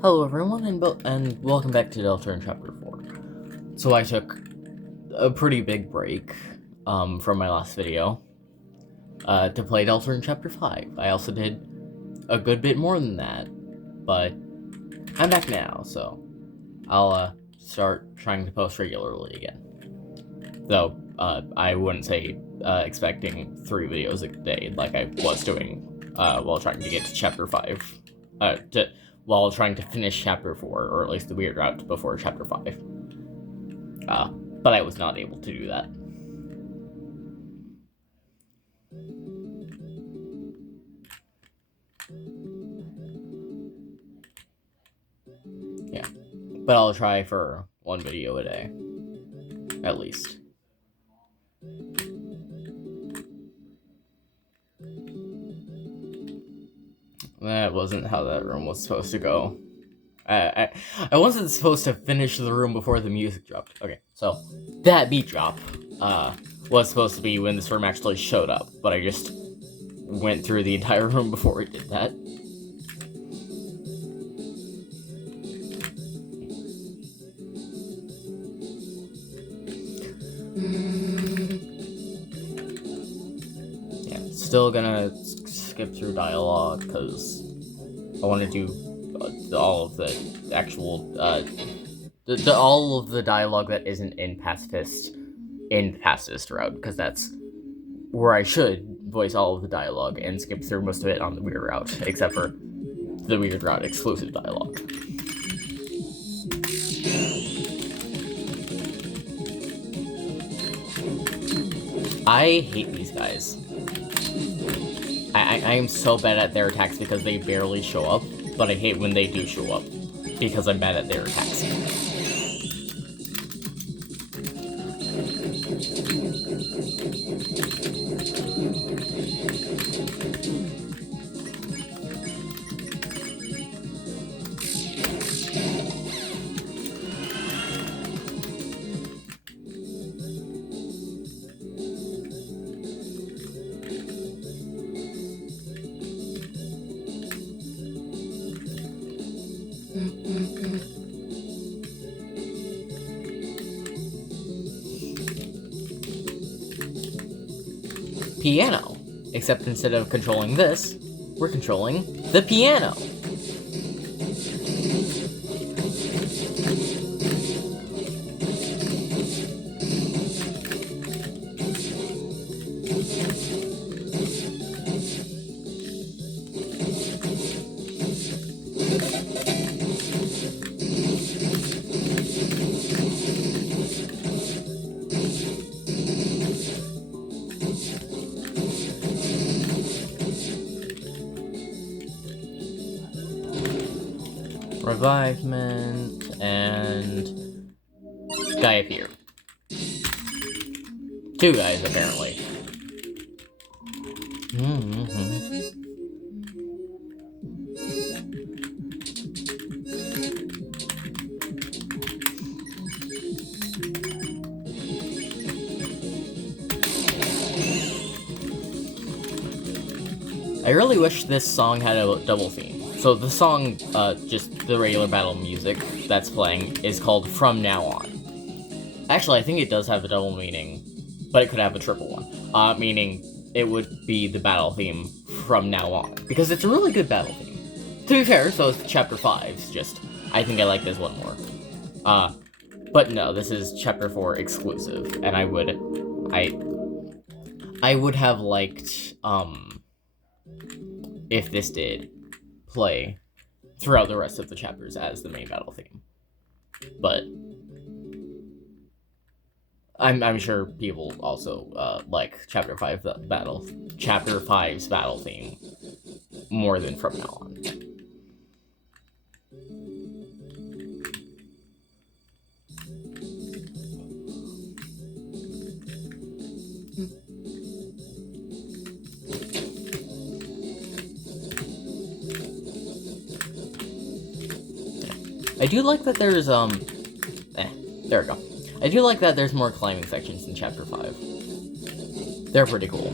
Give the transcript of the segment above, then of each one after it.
Hello everyone, and welcome back to Deltarune Chapter 4. So I took a pretty big break from my last video to play Deltarune Chapter 5. I also did a good bit more than that, but I'm back now, so I'll start trying to post regularly again. Though, I wouldn't say expecting 3 videos a day like I was doing while trying to get to Chapter 5. While trying to finish Chapter 4, or at least the weird route before Chapter 5. But I was not able to do that. Yeah. But I'll try for 1 video a day. At least. That wasn't how that room was supposed to go. I wasn't supposed to finish the room before the music dropped. Okay, so that beat drop was supposed to be when this room actually showed up, but I just went through the entire room before it did that. Yeah, still gonna skip through dialogue because I want to do all of the actual all of the dialogue that isn't in pacifist route, because that's where I should voice all of the dialogue and skip through most of it on the weird route, except for the weird route exclusive dialogue. I hate these guys. I am so bad at their attacks because they barely show up, but I hate when they do show up because I'm bad at their attacks. Piano. Except instead of controlling this, we're controlling the piano. Revivement, and guy appeared. 2 guys, apparently. I really wish this song had a double theme. So the song, just the regular battle music that's playing, is called From Now On. Actually, I think it does have a double meaning, but it could have a triple one. Meaning it would be the battle theme from now on, because it's a really good battle theme. To be fair, so is Chapter 5's, just, I think I like this one more. But no, this is Chapter 4 exclusive, and I would have liked, if this did play throughout the rest of the chapters as the main battle theme. But I'm sure people also like Chapter 5's battle theme more than From Now On. I do like that there's, there we go. I do like that there's more climbing sections in Chapter 5. They're pretty cool.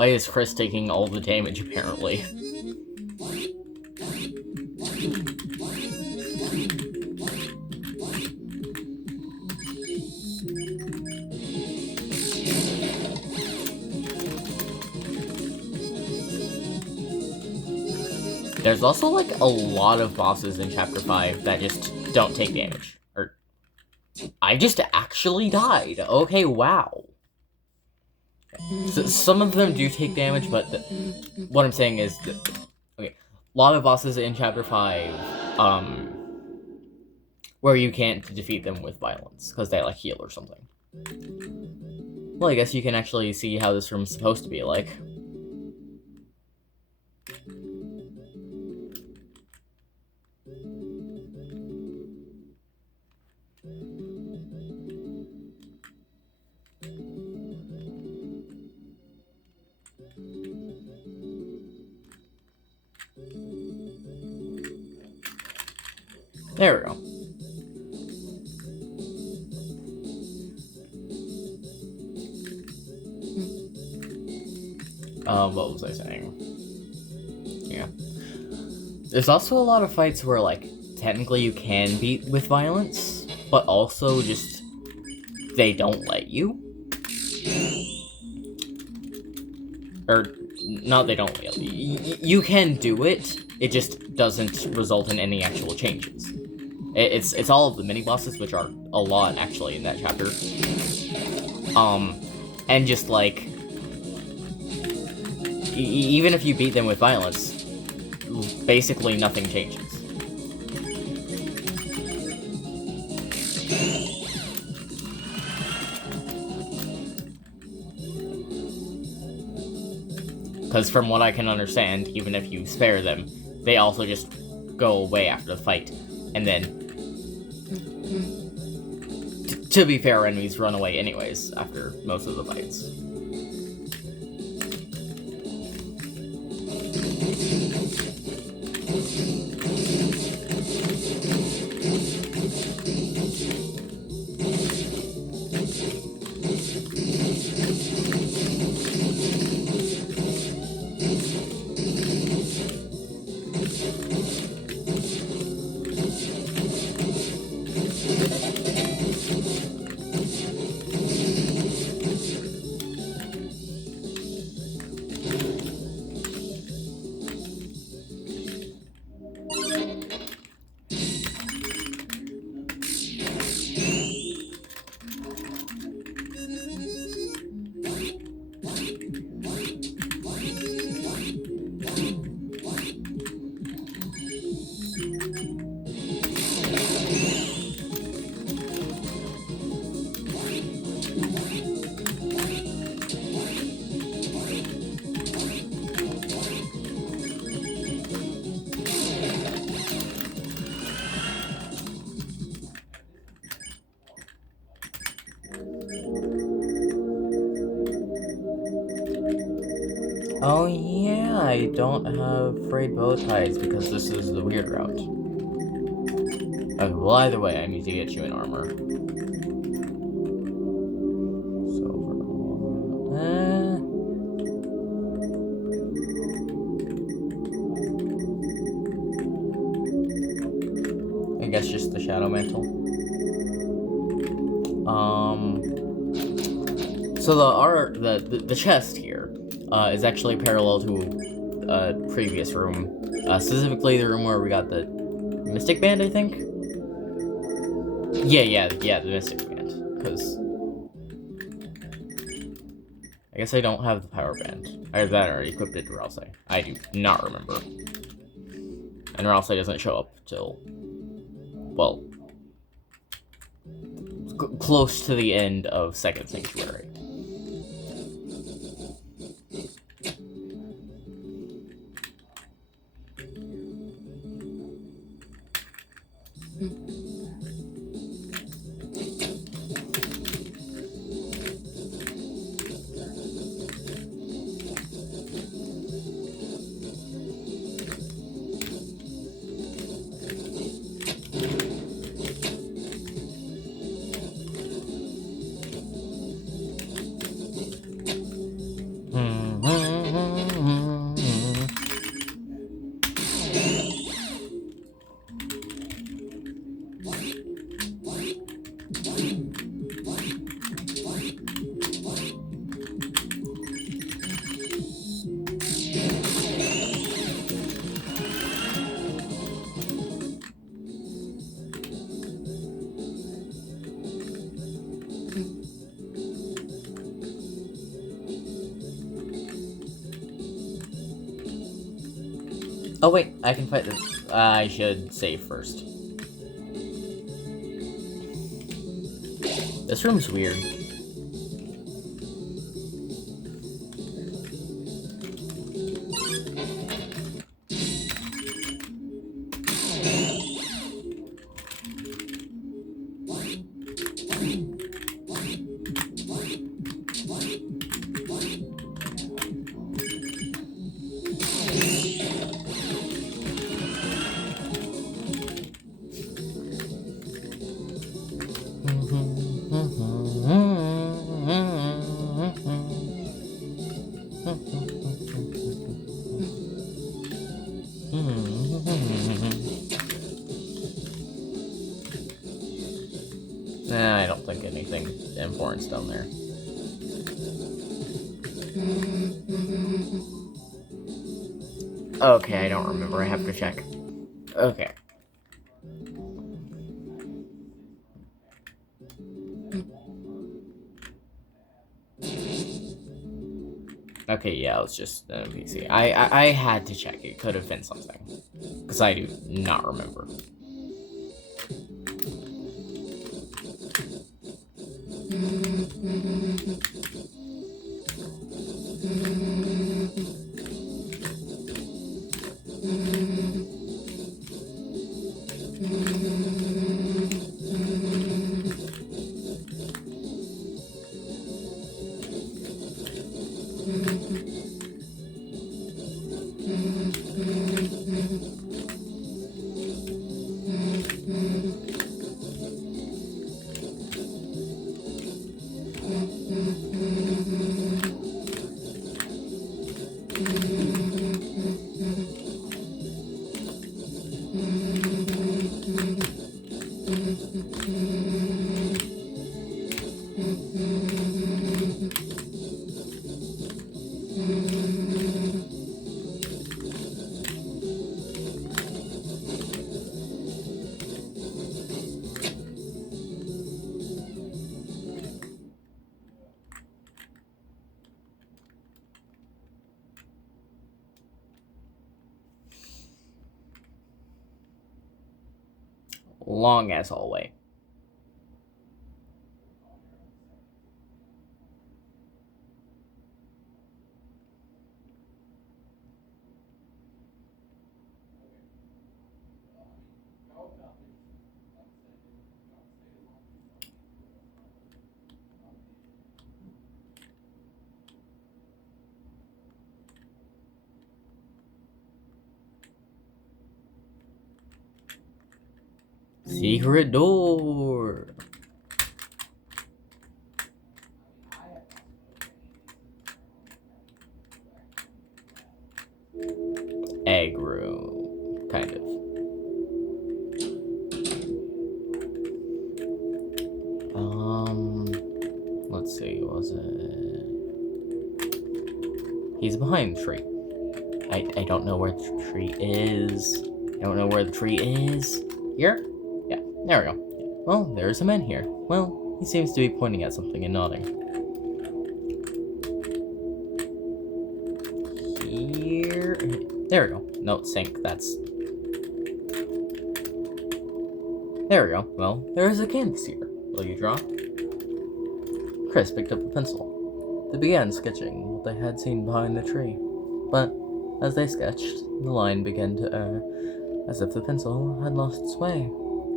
Why is Chris taking all the damage, apparently? There's also, like, a lot of bosses in Chapter 5 that just don't take damage. Or, I just actually died. Okay, wow. So, some of them do take damage, but what I'm saying is that, okay, a lot of bosses in Chapter 5, where you can't defeat them with violence, because they, like, heal or something. Well, I guess you can actually see how this room's supposed to be like. There we go. What was I saying? Yeah. There's also a lot of fights where, like, technically you can beat with violence, but also just they don't let you. Or, not they don't let you. You can do it, it just doesn't result in any actual changes. It's all of the mini-bosses, which are a lot, actually, in that chapter. And just, like, even if you beat them with violence, basically nothing changes. Because from what I can understand, even if you spare them, they also just go away after the fight. And then, to be fair, enemies run away anyways after most of the fights. Oh yeah, I don't have frayed bow ties because this is the weird route. Okay, well either way, I need to get you in armor. I guess just the shadow mantle. So the chest here is actually parallel to a previous room, specifically the room where we got the Mystic Band, I think. Yeah, the Mystic Band, because I guess I don't have the Power Band. Either that or I equipped it to Ralsei. I do not remember. And Ralsei doesn't show up till, well, close to the end of Second Sanctuary. Oh wait, I can fight this. I should save first. This room's weird. Nah, I don't think anything important's down there. Okay, I don't remember. I have to check. Okay. Okay, yeah, it was just an NPC. I had to check. It could have been something. Because I do not remember. Long as hallway. Secret door. Egg room, kind of. Let's see, was it? He's behind the tree. I don't know where the tree is. I don't know where the tree is. Here? Yeah, there we go. Well, there's a man here. Well, he seems to be pointing at something and nodding. Here. There we go. No, sink. That's. There we go. Well, there's a canvas here. Will you draw? Chris picked up a pencil. They began sketching what they had seen behind the tree. But, as they sketched, the line began to err, as if the pencil had lost its way.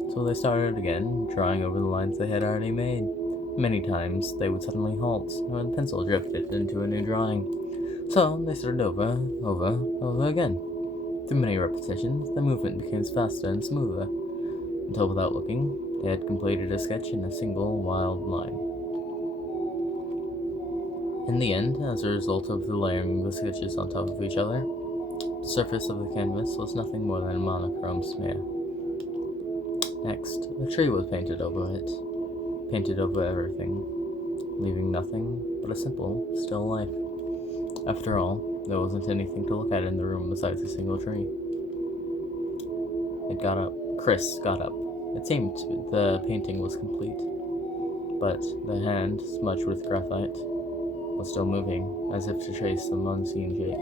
So they started again, drawing over the lines they had already made. Many times, they would suddenly halt, and the pencil drifted into a new drawing. So, they started over again. Through many repetitions, the movement became faster and smoother, until without looking, they had completed a sketch in a single wild line. In the end, as a result of the layering the sketches on top of each other, the surface of the canvas was nothing more than a monochrome smear. Next, the tree was painted over it, painted over everything, leaving nothing but a simple, still life. After all, there wasn't anything to look at in the room besides a single tree. It got up. Chris got up. It seemed the painting was complete, but the hand, smudged with graphite, was still moving, as if to trace some unseen shape.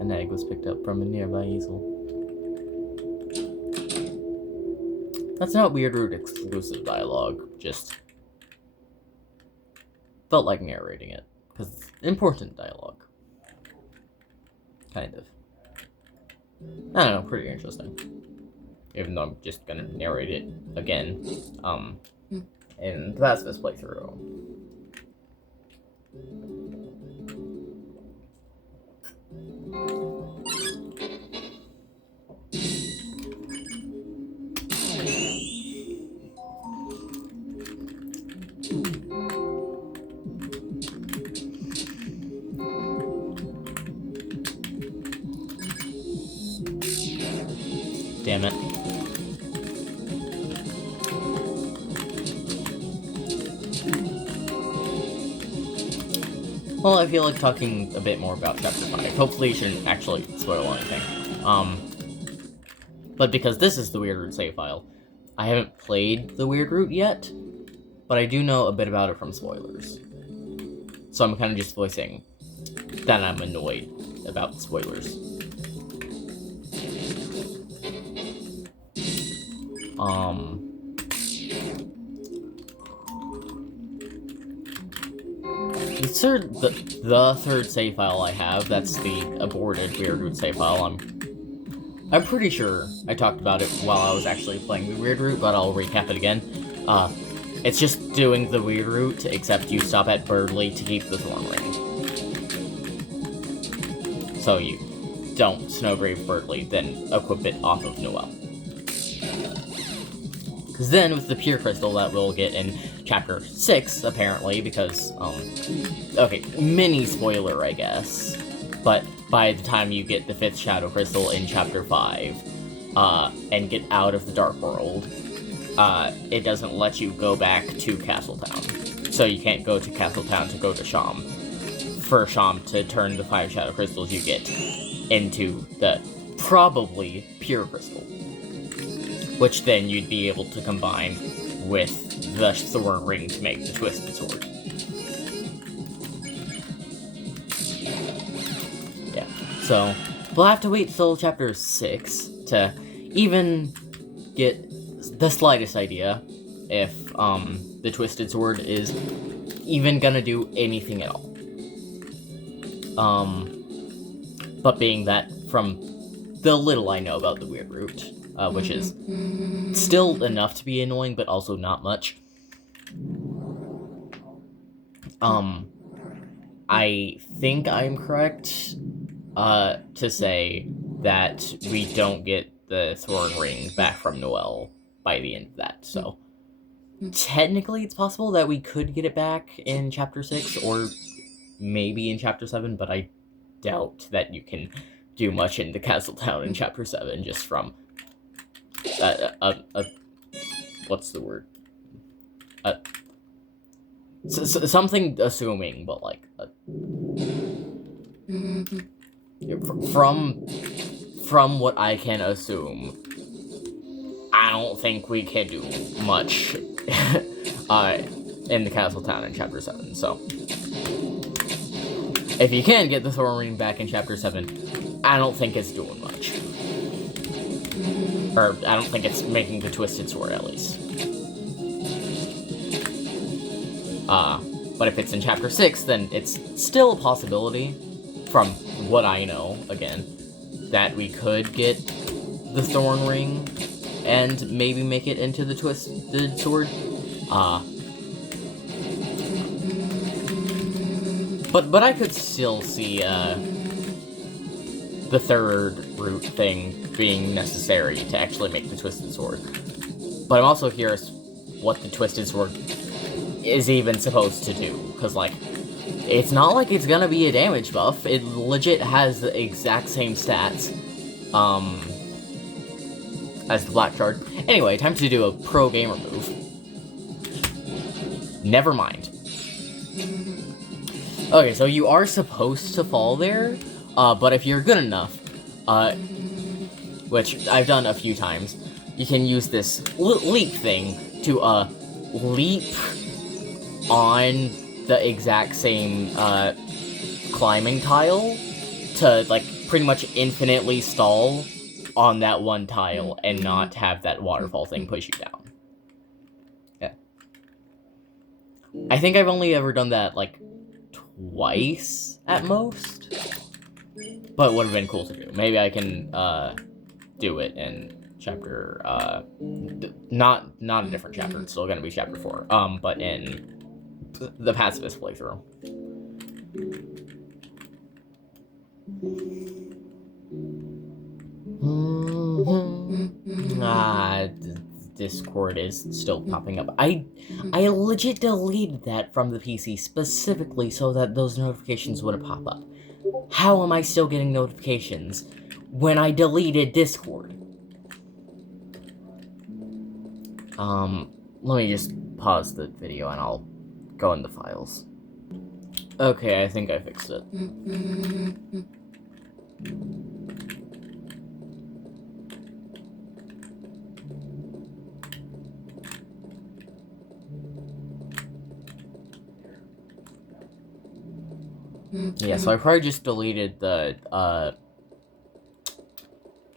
An egg was picked up from a nearby easel. That's not Weirdroot exclusive dialogue, just felt like narrating it, because it's important dialogue. Kind of. I don't know, pretty interesting. Even though I'm just gonna narrate it again, and that's this playthrough. Damn it. Well, I feel like talking a bit more about Chapter 5. Hopefully it shouldn't actually spoil anything. But because this is the Weirdroot save file, I haven't played the Weirdroot yet, but I do know a bit about it from spoilers. So I'm kind of just voicing that I'm annoyed about spoilers. The third save file I have, that's the aborted Weirdroot save file. I'm pretty sure I talked about it while I was actually playing the Weirdroot, but I'll recap it again. It's just doing the Weirdroot, except you stop at Birdley to keep the Thorn Ring. So you don't Snowgrave Birdley, then equip it off of Noelle. Because then, with the Pure Crystal that we'll get in Chapter 6, apparently, because, okay, mini spoiler, I guess, but by the time you get the 5th Shadow Crystal in Chapter 5, and get out of the Dark World, it doesn't let you go back to Castletown. So you can't go to Castletown to go to Sham. For Sham to turn the 5 Shadow Crystals you get into the probably Pure Crystal, which then you'd be able to combine with the Thorn Ring to make the Twisted Sword. Yeah, so we'll have to wait till Chapter 6 to even get the slightest idea if the Twisted Sword is even gonna do anything at all. But being that from the little I know about the Weirdroot, which is still enough to be annoying, but also not much. I think I'm correct to say that we don't get the Thorn Ring back from Noelle by the end of that, so technically it's possible that we could get it back in Chapter 6, or maybe in Chapter 7, but I doubt that you can do much in the Castletown in Chapter 7 just from what's the word? Something assuming, but like from what I can assume, I don't think we can do much in the Castletown in Chapter 7. So if you can get the Thorn Ring back in Chapter 7, I don't think it's doing much. Or, I don't think it's making the Twisted Sword, at least. But if it's in Chapter 6, then it's still a possibility, from what I know, again, that we could get the Thorn Ring and maybe make it into the Twisted Sword. But I could still see, the third root thing being necessary to actually make the Twisted Sword. But I'm also curious what the Twisted Sword is even supposed to do, because, like, it's not like it's gonna be a damage buff. It legit has the exact same stats, as the Black Shard. Anyway, time to do a pro gamer move. Never mind. Okay, so you are supposed to fall there, but if you're good enough, which I've done a few times, you can use this leap thing to, leap on the exact same, climbing tile to, like, pretty much infinitely stall on that one tile and not have that waterfall thing push you down. Yeah. I think I've only ever done that, like, twice at most. But it would have been cool to do. Maybe I can, do it in chapter, not a different chapter, it's still gonna be chapter 4, but in the pacifist playthrough. Discord is still popping up. I legit deleted that from the PC specifically so that those notifications wouldn't pop up. How am I still getting notifications when I deleted Discord? Let me just pause the video and I'll go in the files. Okay, I think I fixed it. Yeah, so I probably just deleted the,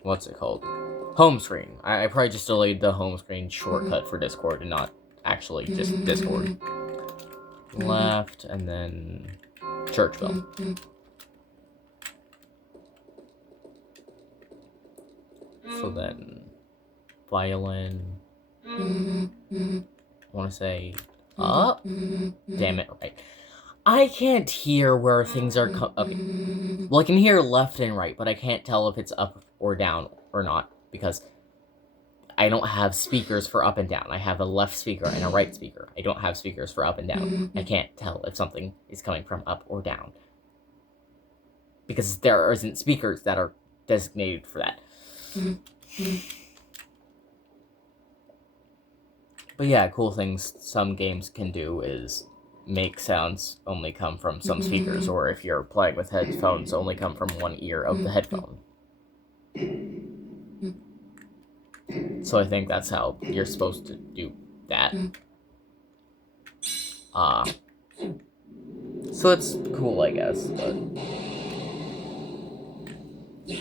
what's it called? Home screen. I probably just deleted the home screen shortcut for Discord and not actually just Discord. Left, and then church bell. So then, violin. I want to say up? Damn it, right. I can't hear where things are okay. Well, I can hear left and right, but I can't tell if it's up or down or not, because I don't have speakers for up and down. I have a left speaker and a right speaker. I don't have speakers for up and down. I can't tell if something is coming from up or down, because there isn't speakers that are designated for that. But yeah, cool things some games can do is make sounds only come from some speakers, or if you're playing with headphones, only come from one ear of the headphone. So I think that's how you're supposed to do that. So it's cool, I guess, but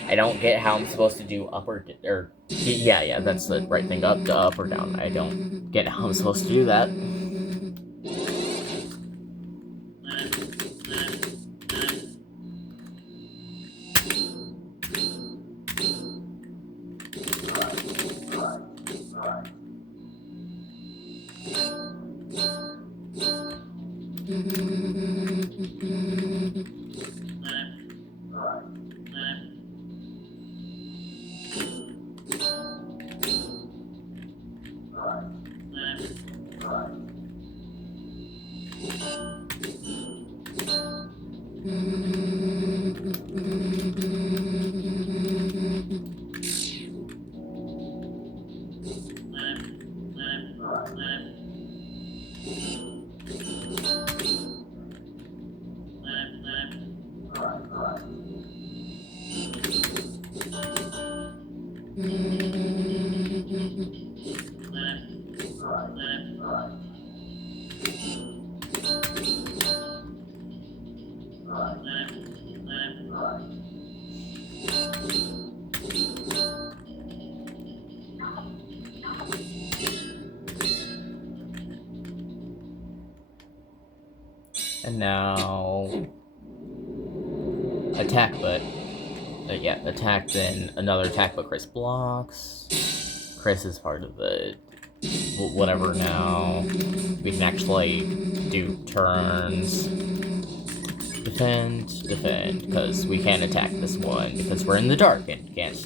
I don't get how I'm supposed to do up or yeah, that's the right thing, up or down. I don't get how I'm supposed to do that. And now attack, but yeah, attack, then another attack, but Chris blocks. Chris is part of the whatever now. We can actually do turns. Defend, because we can't attack this one because we're in the dark and can't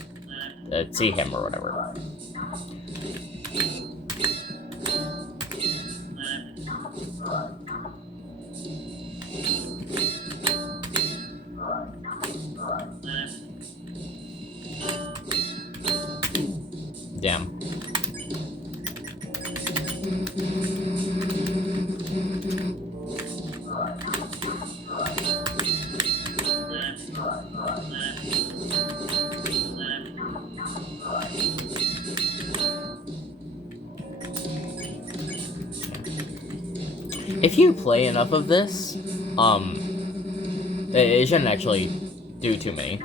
see him or whatever. Damn. If you play enough of this, it shouldn't actually do too many.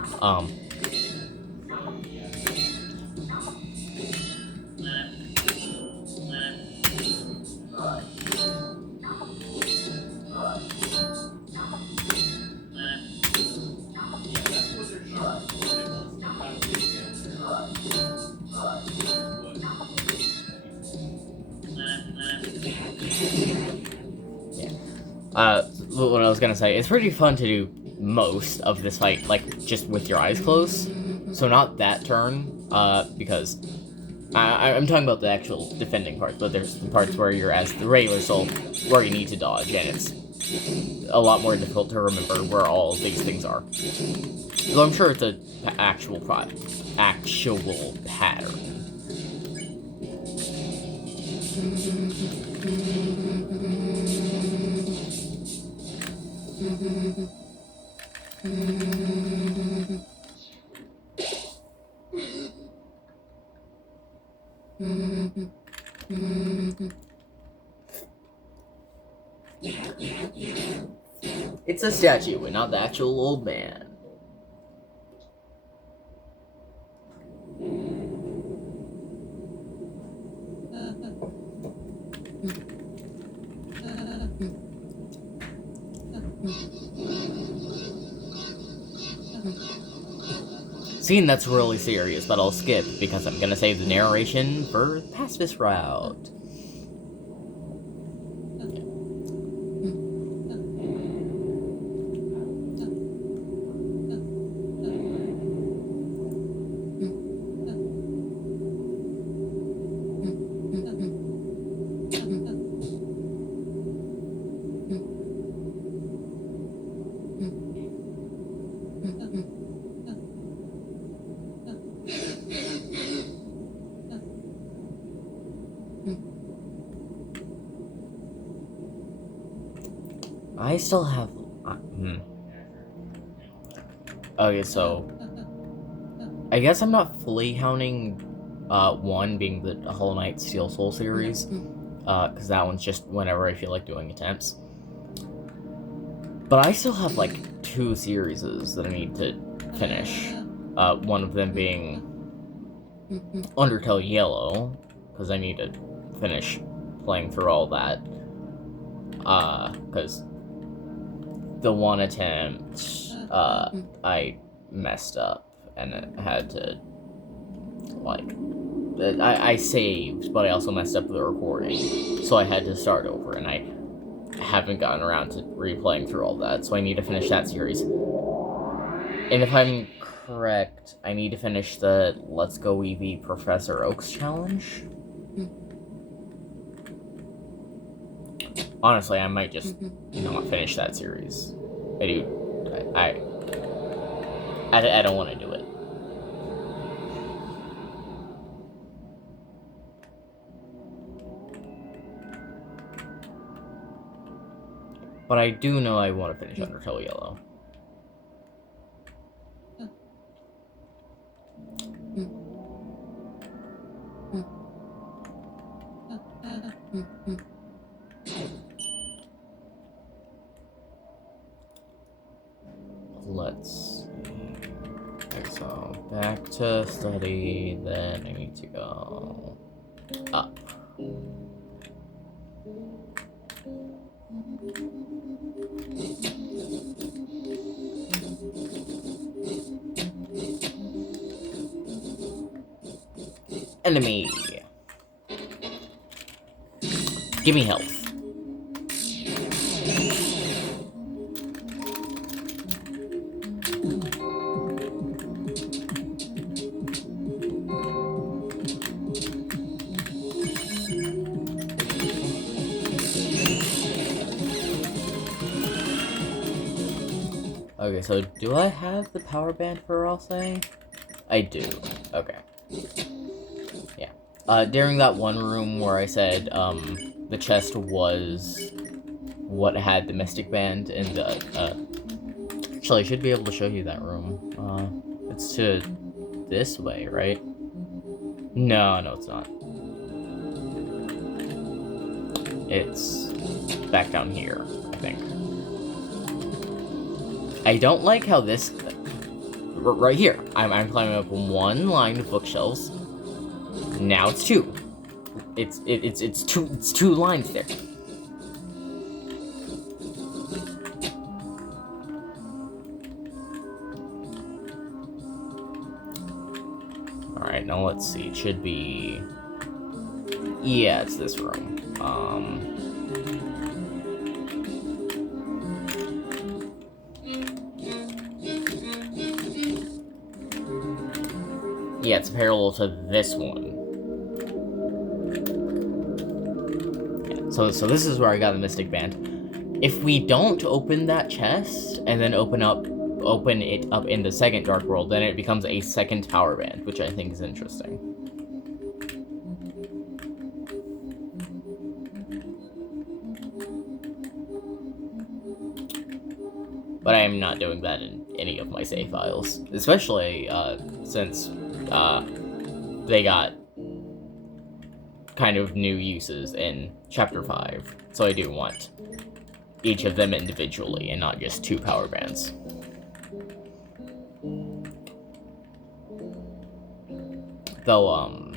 What I was gonna say, it's pretty fun to do most of this fight, like, just with your eyes closed. So not that turn, because I'm talking about the actual defending parts, but there's the parts where you're as the regular soul, where you need to dodge, and it's a lot more difficult to remember where all of these things are. So I'm sure it's an actual pattern. It's a statue and not the actual old man. Scene that's really serious, but I'll skip because I'm gonna save the narration for past this route. I still have... Okay, so... I guess I'm not fully counting 1 being the Hollow Knight Steel Soul series, because that one's just whenever I feel like doing attempts. But I still have, like, 2 series that I need to finish. One of them being Undertale Yellow, because I need to finish playing through all that. Because the one attempt, I messed up, and it had to, like, I saved, but I also messed up the recording, so I had to start over, and I haven't gotten around to replaying through all that, so I need to finish that series. And if I'm correct, I need to finish the Let's Go Eevee Professor Oak's challenge. Honestly, I might just not finish that series. I don't want to do it. But I do know I want to finish Undertale Yellow. Let's see. Okay, so back to study, then I need to go up. Enemy. Give me health. Okay, so do I have the power band for Ralsei? I do. Okay. Yeah. During that one room where I said, the chest was what had the Mystic Band, and, actually, I should be able to show you that room. It's to this way, right? No, it's not. It's back down here, I think. I don't like how this... right here. I'm climbing up one line of bookshelves. Now it's two. It's two lines there. Alright, now let's see. It should be... Yeah, it's this room. Yeah, it's parallel to this one. Yeah, so this is where I got the Mystic Band. If we don't open that chest and then open it up in the second Dark World, then it becomes a second power band, which I think is interesting. But I am not doing that in any of my save files, especially since they got kind of new uses in Chapter 5, so I do want each of them individually and not just two power bands. Though,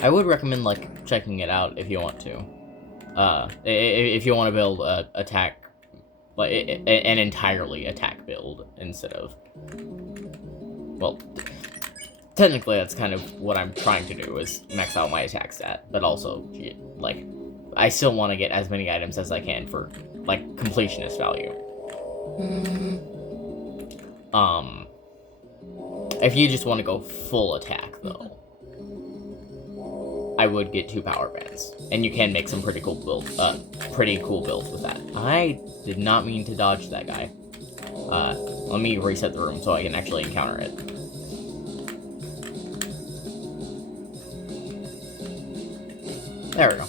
I would recommend, like, checking it out if you want to. If you want to build a attack, like, an entirely attack build instead of... Well, technically that's kind of what I'm trying to do, is max out my attack stat, but also, like, I still want to get as many items as I can for, like, completionist value. If you just want to go full attack, though, I would get two power bands, and you can make some pretty cool builds with that. I did not mean to dodge that guy. Let me reset the room so I can actually encounter it. There we go.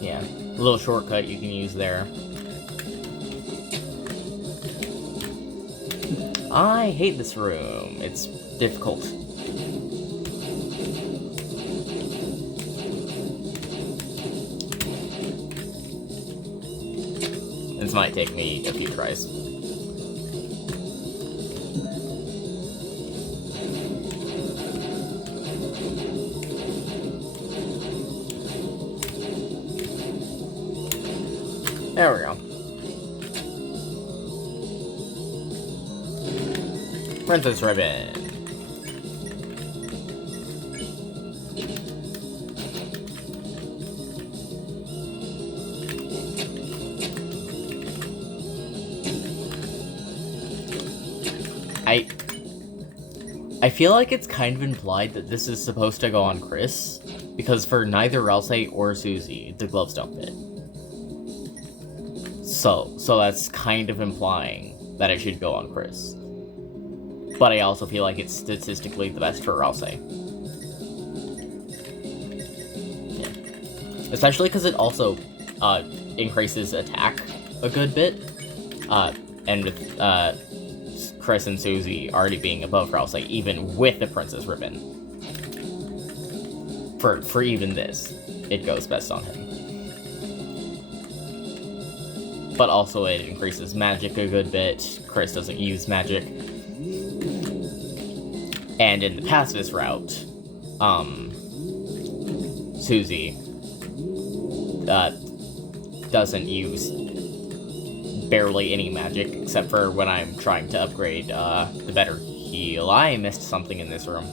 Yeah, a little shortcut you can use there. I hate this room. It's difficult. This might take me a few tries. There we go. Princess Ribbon. I feel like it's kind of implied that this is supposed to go on Chris, because for neither Rouse or Susie, the gloves don't fit. So that's kind of implying that it should go on Chris. But I also feel like it's statistically the best for Rouse. Yeah. Especially because it also increases attack a good bit. And with Chris and Susie already being above Rouse, even with the Princess Ribbon. For even this, it goes best on him. But also it increases magic a good bit. Chris doesn't use magic. And in the pacifist route, Susie doesn't use barely any magic, except for when I'm trying to upgrade the better heal. I missed something in this room.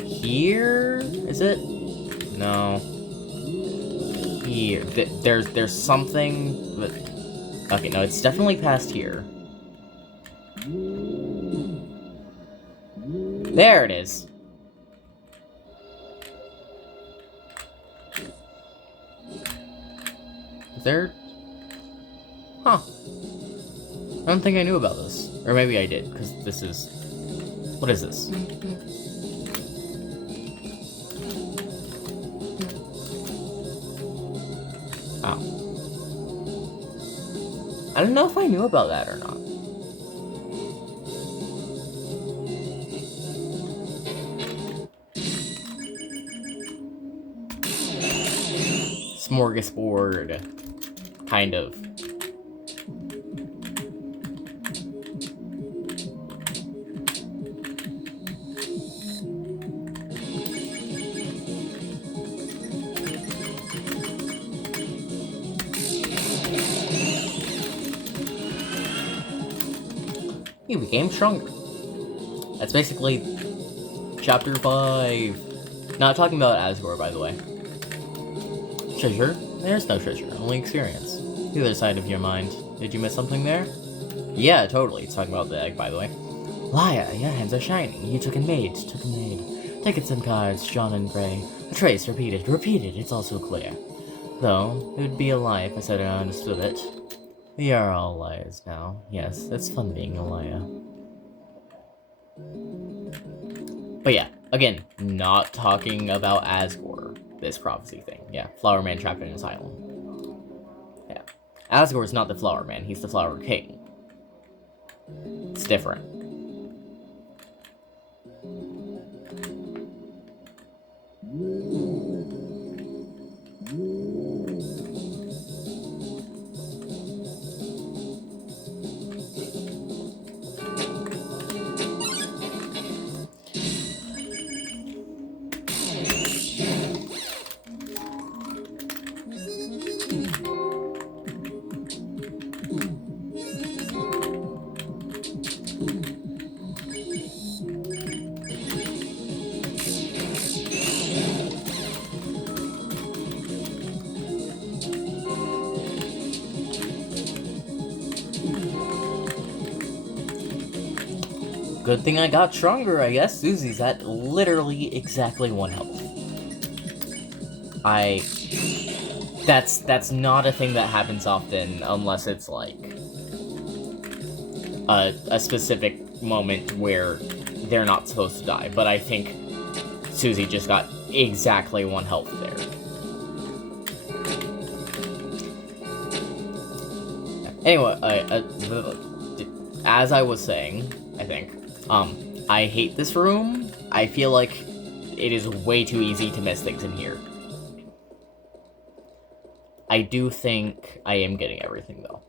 Here? Is it? No. Here. There's something, but... Okay, no, it's definitely past here. There it is. Is there... Huh. I don't think I knew about this. Or maybe I did, because this is... What is this? Oh. I don't know if I knew about that or not. Smorgasbord. Kind of. You became stronger. That's basically Chapter 5. Not talking about Asgore, by the way. Treasure? There's no treasure, only experience. The other side of your mind. Did you miss something there? Yeah, totally. It's talking about the egg, by the way. Laya, your hands are shining. You took a maid. Take it some cards, John and Gray. A trace, repeated, it's all so clear. Though, it would be a lie if I said I understood it. We are all liars now. Yes, it's fun being a liar. But yeah, again, not talking about Asgore, this prophecy thing. Yeah, Flower Man trapped in an asylum. Yeah. Asgore is not the Flower Man, he's the Flower King. It's different. Good thing I got stronger, I guess. Susie's at literally exactly 1 health. That's not a thing that happens often unless it's like a specific moment where they're not supposed to die. But I think Susie just got exactly 1 health there. Anyway, as I was saying, I think, I hate this room. I feel like it is way too easy to miss things in here. I do think I am getting everything, though.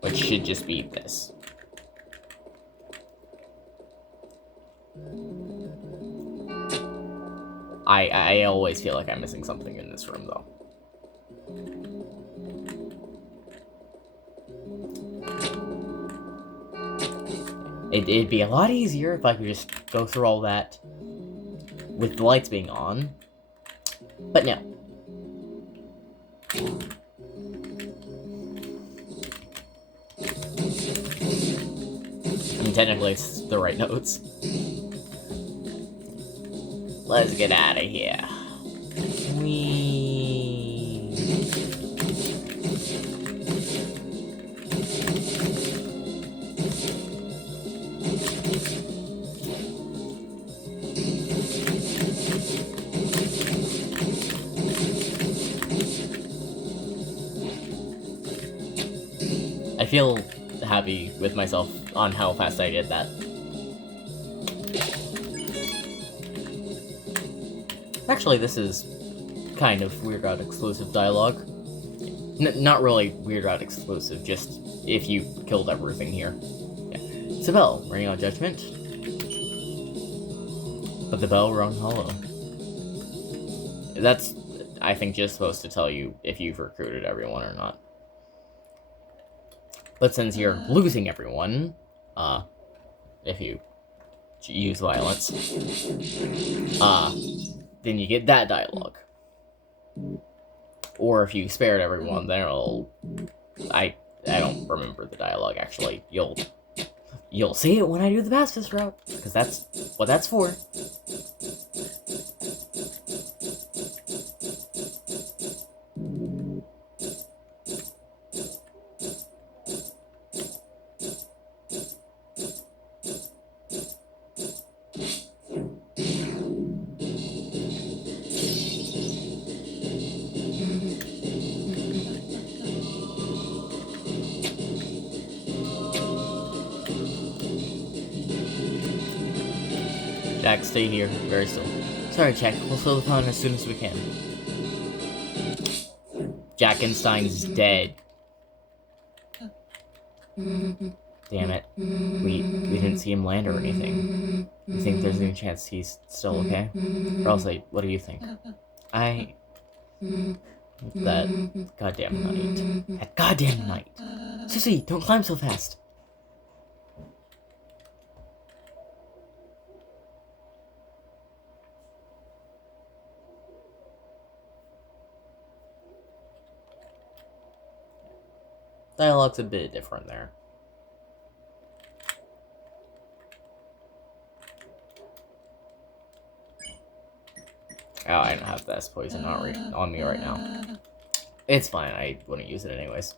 Which should just be this. I always feel like I'm missing something in this room, though. It'd be a lot easier if I could just go through all that with the lights being on. But no. I mean, technically it's the right notes. Let's get out of here. I feel happy with myself on how fast I did that. Actually, this is kind of Weird Route exclusive dialogue. Not really Weird Route exclusive, just if you killed everything here. Yeah. It's a bell, ringing out judgment. But the bell rung hollow. That's, I think, just supposed to tell you if you've recruited everyone or not. But since you're losing everyone, if you use violence, then you get that dialogue. Or if you spared everyone, then it'll... I don't remember the dialogue, actually. You'll see it when I do the fastest route, because that's what that's for. Jack, stay here. Very still. Sorry, Jack. We'll slow the phone as soon as we can. Jackenstein's dead. Damn it. We didn't see him land or anything. You think there's any chance he's still okay? Or else, what do you think? That goddamn night. That goddamn night. Susie, don't climb so fast. Dialogue's a bit different there. Oh, I don't have this poison on me right now. It's fine, I wouldn't use it anyways.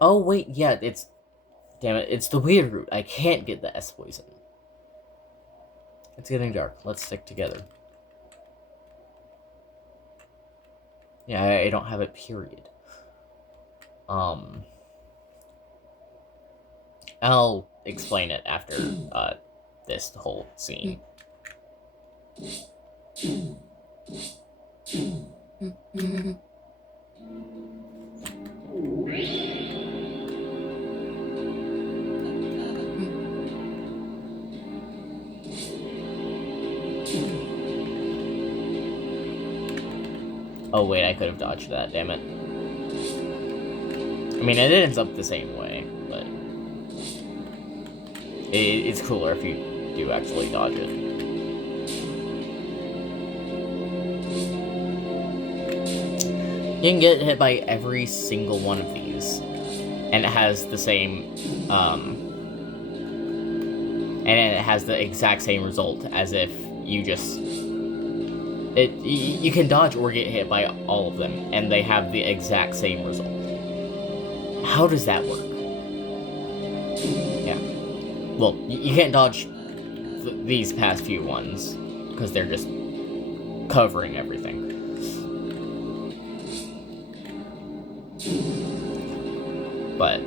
Oh, wait, yeah, damn it, it's the weird route. I can't get the S poison. It's getting dark. Let's stick together. Yeah, I don't have it, period. I'll explain it after, this whole scene. Oh wait, I could have dodged that, damn it. I mean, it ends up the same way, but it's cooler if you do actually dodge it. You can get hit by every single one of these, and it has the same, and it has the exact same result as if you just, you can dodge or get hit by all of them, and they have the exact same result. How does that work? Yeah. Well, you can't dodge these past few ones, because they're just covering everything. But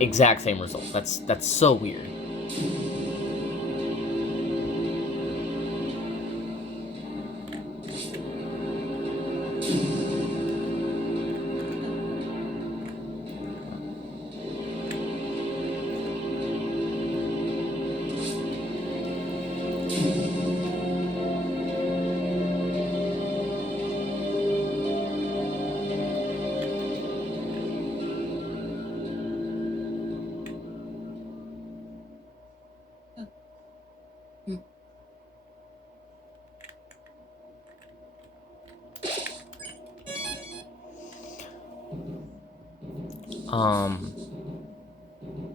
exact same result. That's so weird.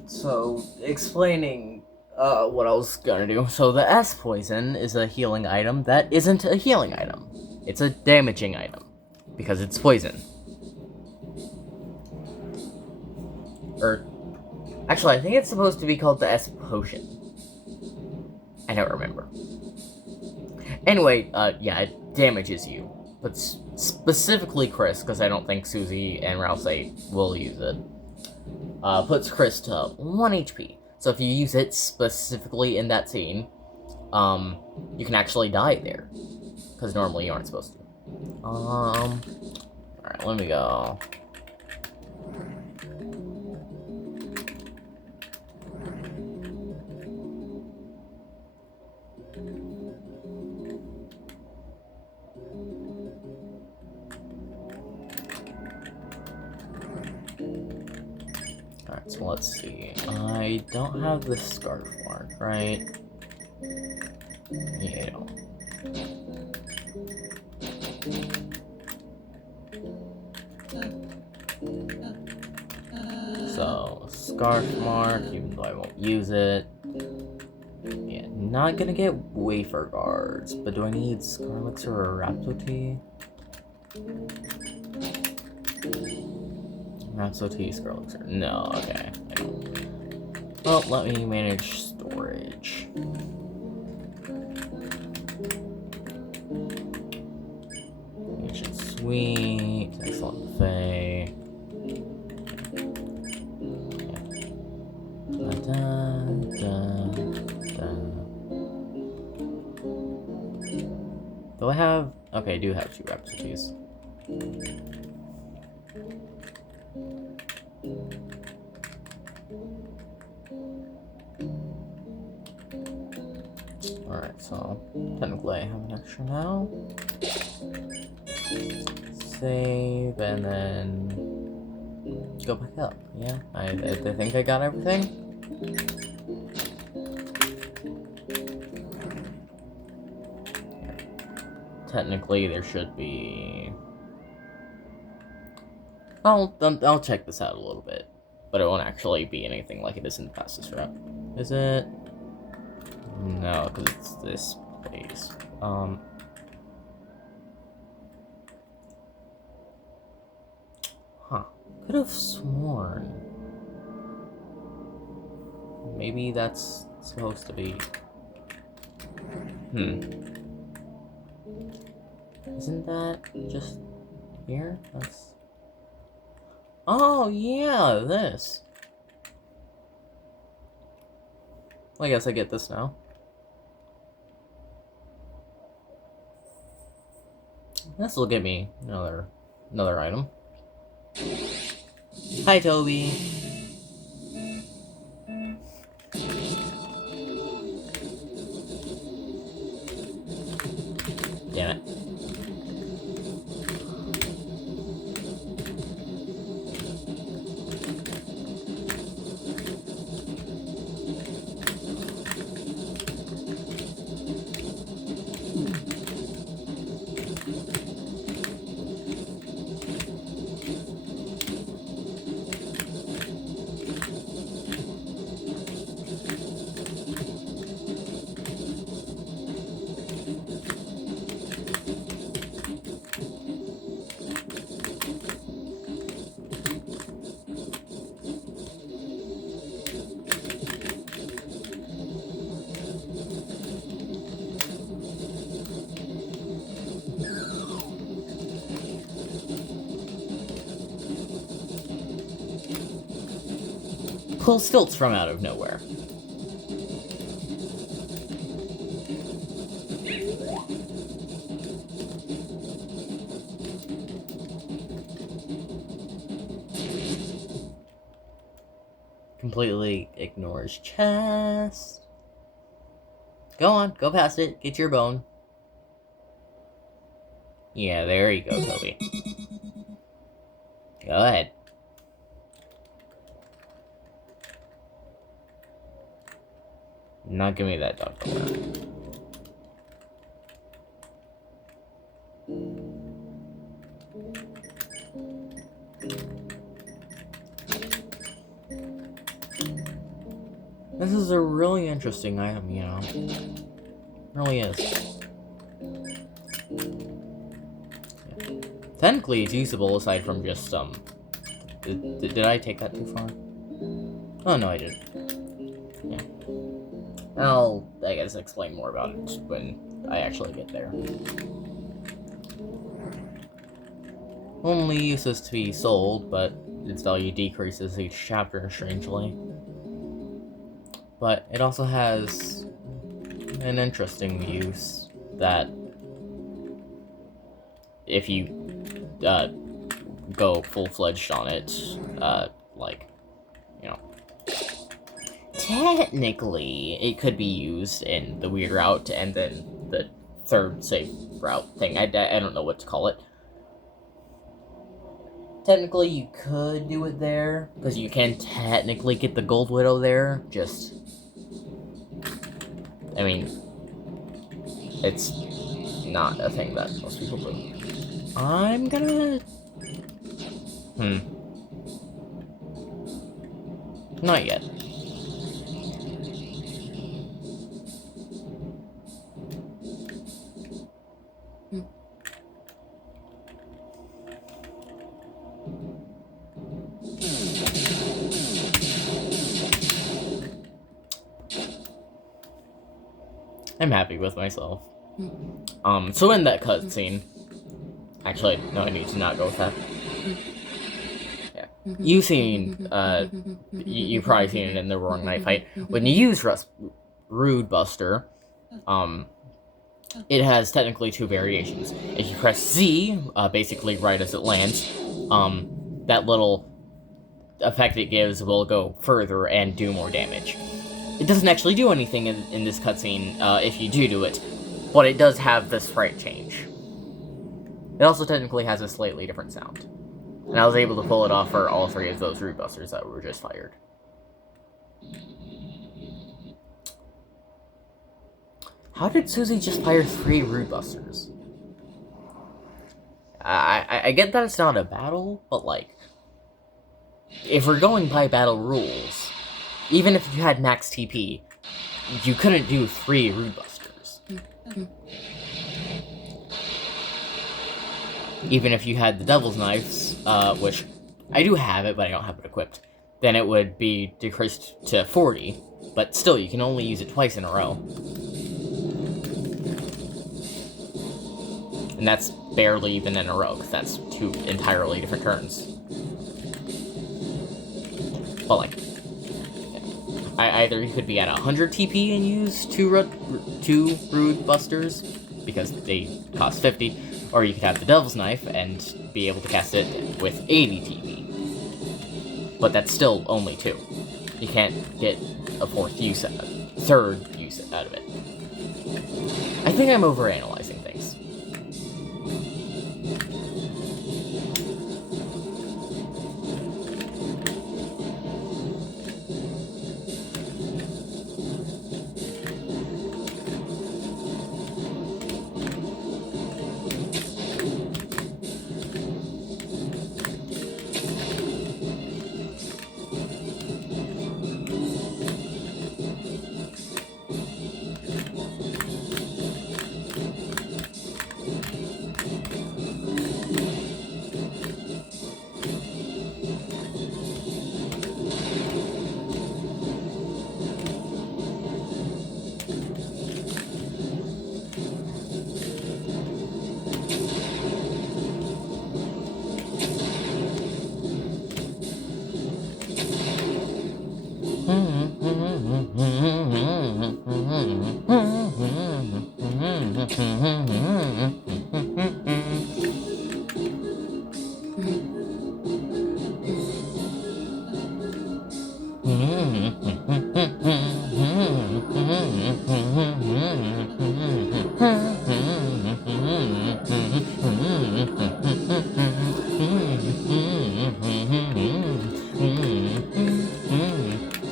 So, explaining, what I was gonna do. So, the S poison is a healing item that isn't a healing item. It's a damaging item. Because it's poison. Or, actually, I think it's supposed to be called the S potion. I don't remember. Anyway, yeah, it damages you. But specifically Chris, because I don't think Susie and Rousey will use it. Puts Chris to 1 HP. So if you use it specifically in that scene, you can actually die there. Because normally you aren't supposed to. Alright, let me go. Alright, so let's see. I don't have the scarf mark, right? Yeah, I don't. So, scarf mark, even though I won't use it. Yeah, not gonna get wafer guards, but do I need Scar Elixir or Rhapsody? Rhapsody, Scar Elixir. No, okay. I don't. Well, let me manage storage. Ancient Sweet, Excellent Buffet. Yeah. Da, da, da. okay, I do have 2 recipes. Alright, so technically I have an extra now. Save, and then go back up. Yeah, I think I got everything. Technically, there should be... I'll check this out a little bit, but it won't actually be anything like it is in the fastest route. Is it? No, because it's this place. Huh. Could have sworn. Maybe that's supposed to be... Isn't that just here? That's... Oh, yeah, this. Well, I guess I get this now. This will give me another item. Hi, Toby. Damn it. Pull stilts from out of nowhere. Completely ignores chest. Go on, go past it. Get your bone. Yeah, there you go, Toby. Go ahead. Not give me that dog bone. This is a really interesting item, you know. It really is. Yeah. Technically, it's usable aside from just, Did I take that too far? Oh, no, I didn't. Yeah. I'll, I guess, explain more about it when I actually get there. Only uses to be sold, but its value decreases each chapter, strangely. But it also has an interesting use that if you go full-fledged on it, like, you know, technically it could be used in the weird route and then the third save route thing. I don't know what to call it. Technically, you could do it there, because you can technically get the Gold Widow there, just... I mean, it's not a thing that most people do. I'm gonna... Not yet. I'm happy with myself. So in that cutscene... Actually, no, I need to not go with that. Yeah. You've seen, you've probably seen it in the Roaring Knight fight. When you use Rude Buster, it has technically two variations. If you press Z, basically right as it lands, that little effect it gives will go further and do more damage. It doesn't actually do anything in this cutscene if you do it, but it does have the sprite change. It also technically has a slightly different sound. And I was able to pull it off for all three of those root busters that were just fired. How did Susie just fire 3 root busters? I get that it's not a battle, but like, if we're going by battle rules, even if you had max TP, you couldn't do 3 root busters. Even if you had the Devil's Knives, which I do have it, but I don't have it equipped, then it would be decreased to 40, but still, you can only use it twice in a row. And that's barely even in a row, because that's 2 entirely different turns. But like, either you could be at 100 TP and use 2 Rude Busters, because they cost 50, or you could have the Devil's Knife and be able to cast it with 80 TP. But that's still only 2. You can't get a third use out of it. I think I'm overanalyzing things.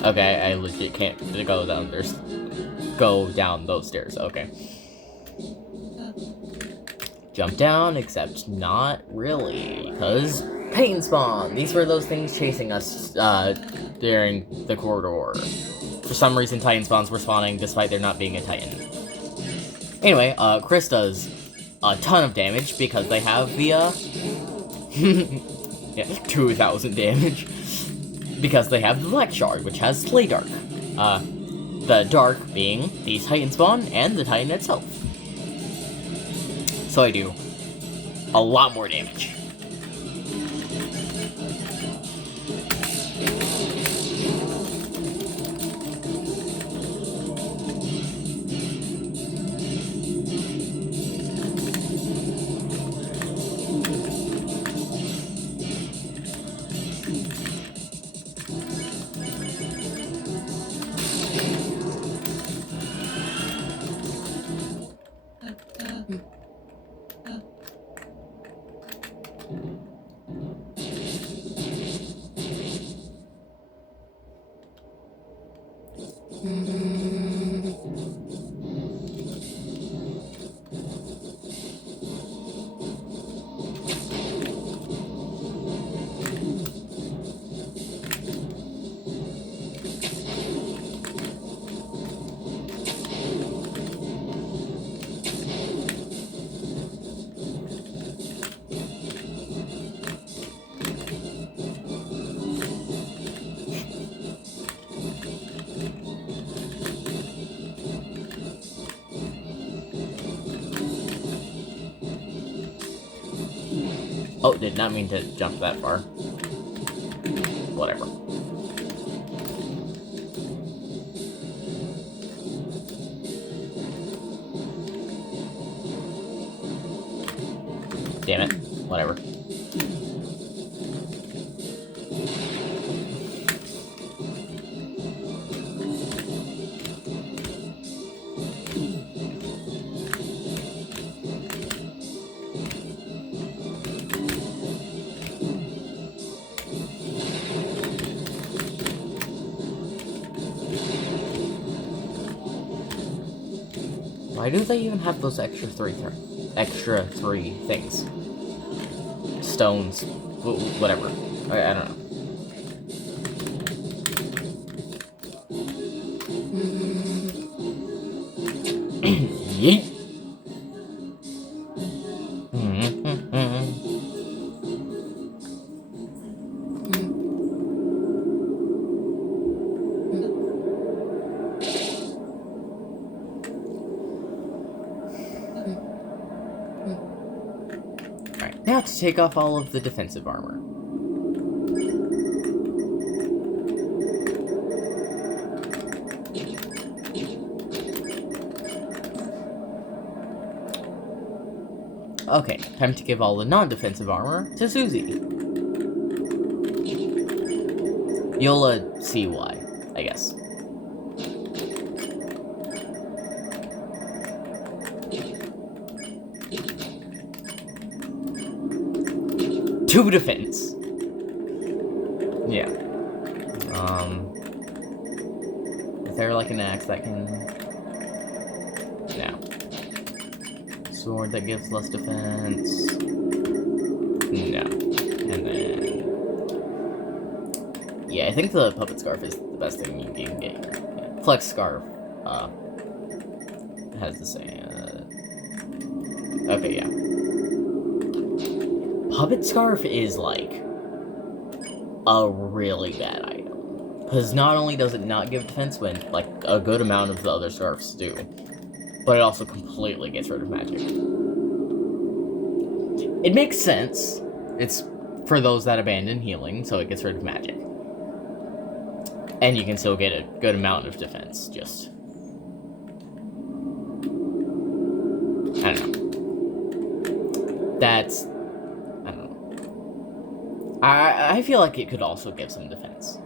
Okay, I legit can't go down those stairs. Okay. Jump down, except not really, because Titan spawn! These were those things chasing us during the corridor. For some reason, Titan spawns were spawning despite there not being a Titan. Anyway, Chris does a ton of damage because they have the, yeah, 2,000 damage. Because they have the Black Shard, which has Slay Dark. The Dark being the Titan spawn and the Titan itself. So I do a lot more damage. Oh, did not mean to jump that far. Whatever. Damn it. Whatever. Why do they even have those extra three things? Stones, whatever. I don't know. Yeet. Alright, now to take off all of the defensive armor. Okay, time to give all the non-defensive armor to Susie. You'll, see why, I guess. Two defense. Yeah. Is there like an axe that can... No. Sword that gives less defense. No. And then... Yeah, I think the puppet scarf is the best thing you can get here. Yeah. Flex scarf, has the same... Okay, yeah. Puppet scarf is, like, a really bad item. Because not only does it not give defense when, like, a good amount of the other scarves do, but it also completely gets rid of magic. It makes sense. It's for those that abandon healing, so it gets rid of magic. And you can still get a good amount of defense, just... I don't know. That's... I don't know. I feel like it could also give some defense.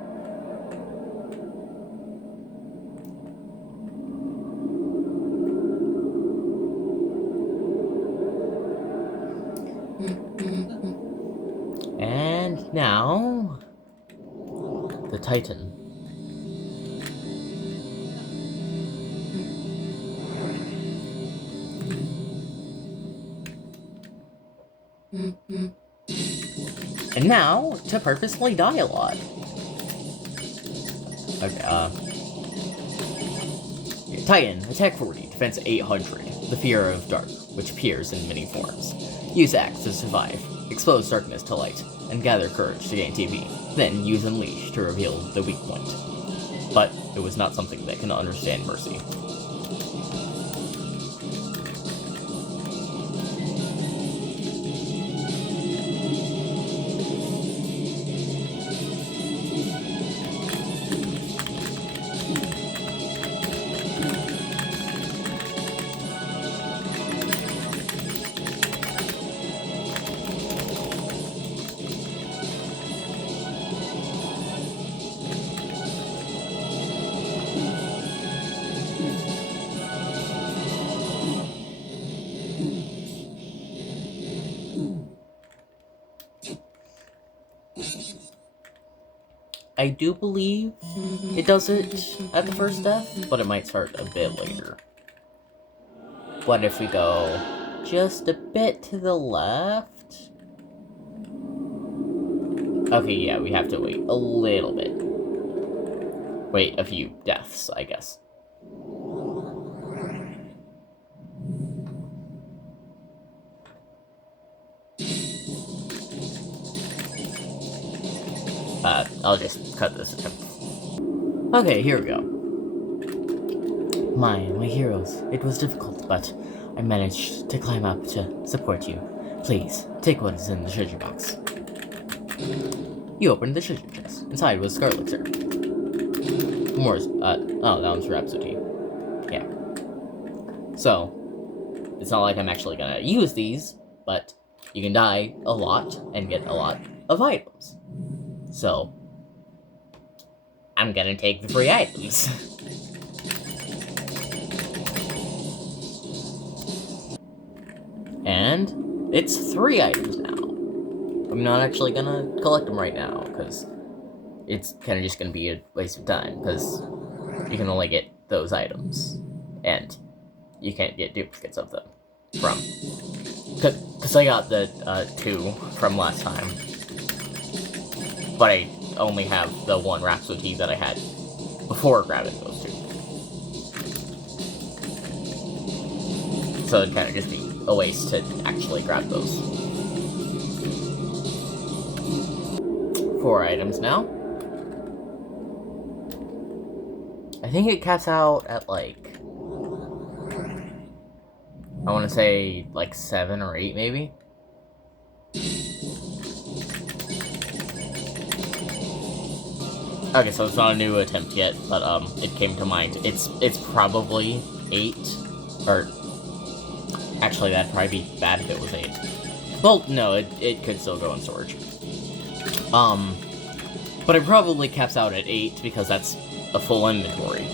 And now... the Titan. And now, to purposefully die a lot. Okay, Titan, attack 40, defense 800. The Fear of Dark, which appears in many forms. Use Axe to survive, expose darkness to light, and gather courage to gain TP. Then use Unleash to reveal the weak point. But it was not something that can understand mercy. I do believe it does it at the first death, but it might start a bit later. What if we go just a bit to the left? Okay, yeah, we have to wait a little bit. Wait a few deaths, I guess. I'll just cut this attempt. Okay, here we go. My heroes, it was difficult, but I managed to climb up to support you. Please, take what is in the treasure box. You opened the treasure chest. Inside was Scar Elixir. More, oh, that one's Rhapsody. Yeah. So, it's not like I'm actually gonna use these, but you can die a lot and get a lot of items. So, I'm gonna take the free items. And it's 3 items now. I'm not actually gonna collect them right now, because it's kind of just gonna be a waste of time, because you can only get those items, and you can't get duplicates of them from... Because I got the 2 from last time, but I only have the 1 Rhapsody that I had before grabbing those 2. So it'd kind of just be a waste to actually grab those. 4 items now. I think it caps out at, like, I want to say, like, 7 or 8, maybe? Okay, so it's not a new attempt yet, but, it came to mind. It's probably 8, or... Actually, that'd probably be bad if it was 8. Well, no, it could still go in storage. But it probably caps out at 8, because that's a full inventory.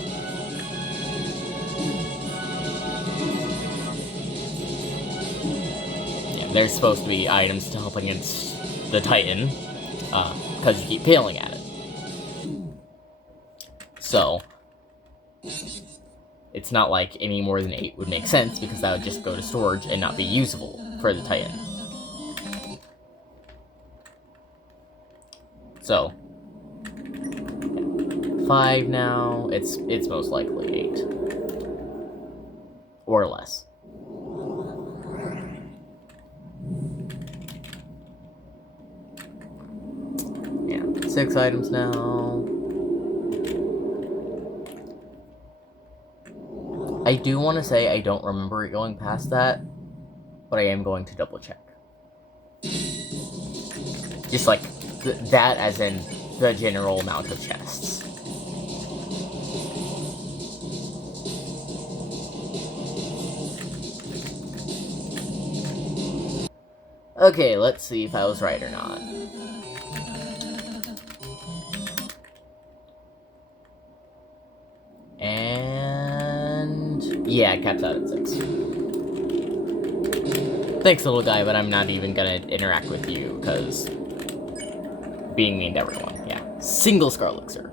Yeah, there's supposed to be items to help against the Titan, because you keep failing at it. So, it's not like any more than 8 would make sense, because that would just go to storage and not be usable for the Titan. So, 5 now, it's most likely 8. Or less. Yeah, 6 items now. I do want to say I don't remember it going past that, but I am going to double check. Just like, that as in the general amount of chests. Okay, let's see if I was right or not. And... yeah, it caps out at 6. Thanks, little guy, but I'm not even gonna interact with you, because... being mean to everyone, yeah. Single Scar Elixir.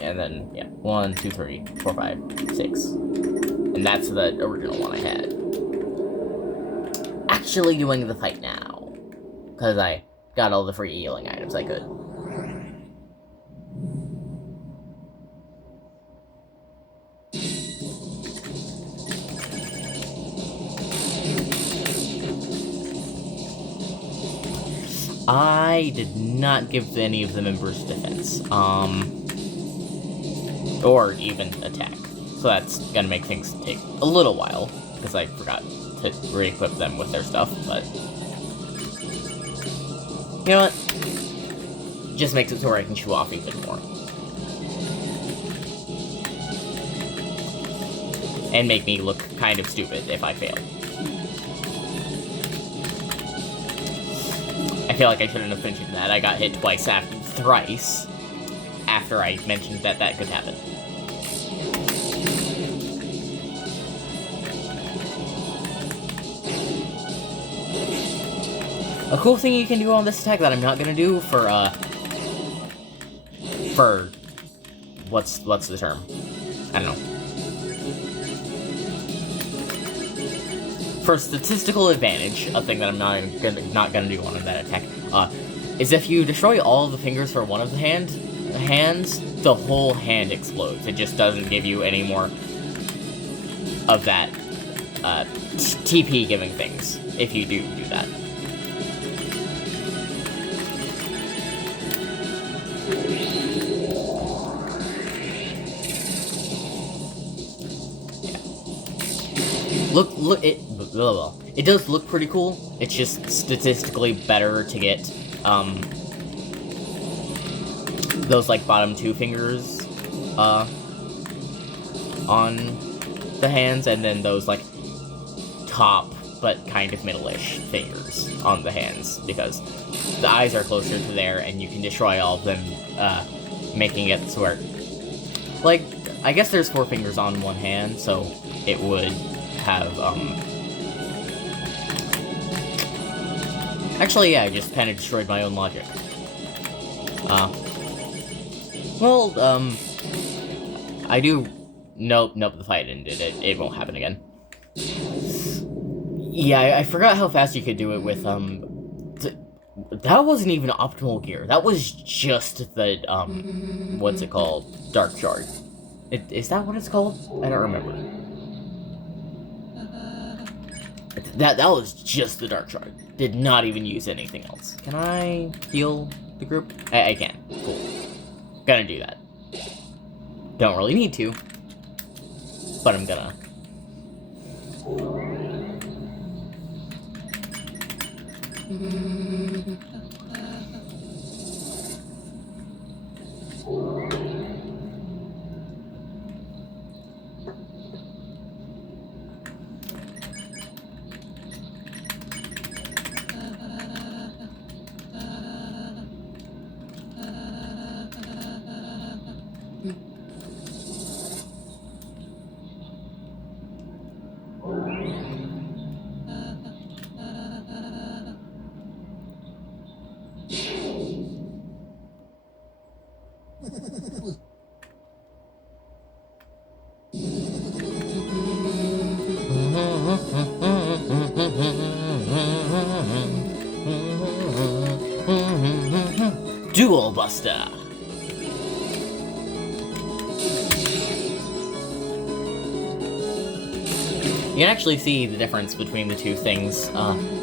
And then, yeah, 1, 2, 3, 4, 5, 6. And that's the original one I had. Actually doing the fight now, because I got all the free healing items I could. I did not give any of the members defense, or even attack. So that's gonna make things take a little while, because I forgot to re-equip them with their stuff, but... you know what? Just makes it so where I can show off even more. And make me look kind of stupid if I fail. I feel like I shouldn't have mentioned that. I got hit thrice after I mentioned that that could happen. A cool thing you can do on this attack that I'm not gonna do for what's the term? I don't know. For statistical advantage, a thing that I'm not gonna do on that attack, is if you destroy all of the fingers for one of the hands, the whole hand explodes. It just doesn't give you any more of that TP giving things if you do that. Look, it does look pretty cool. It's just statistically better to get, those, like, bottom 2 fingers, on the hands, and then those, like, top but kind of middle-ish fingers on the hands, because the eyes are closer to there, and you can destroy all of them, making it so where, like, I guess there's 4 fingers on one hand, so it would have, actually, yeah, I just kind of destroyed my own logic. I do... Nope, the fight ended. It won't happen again. Yeah, I forgot how fast you could do it with, that wasn't even optimal gear. That was just the, what's it called? Dark Shard. Is that what it's called? I don't remember. That was just the Dark Shard. Did not even use anything else. Can I heal the group? I can. Cool. Gonna do that. Don't really need to, but I'm gonna. Dual Buster. You can actually see the difference between the two things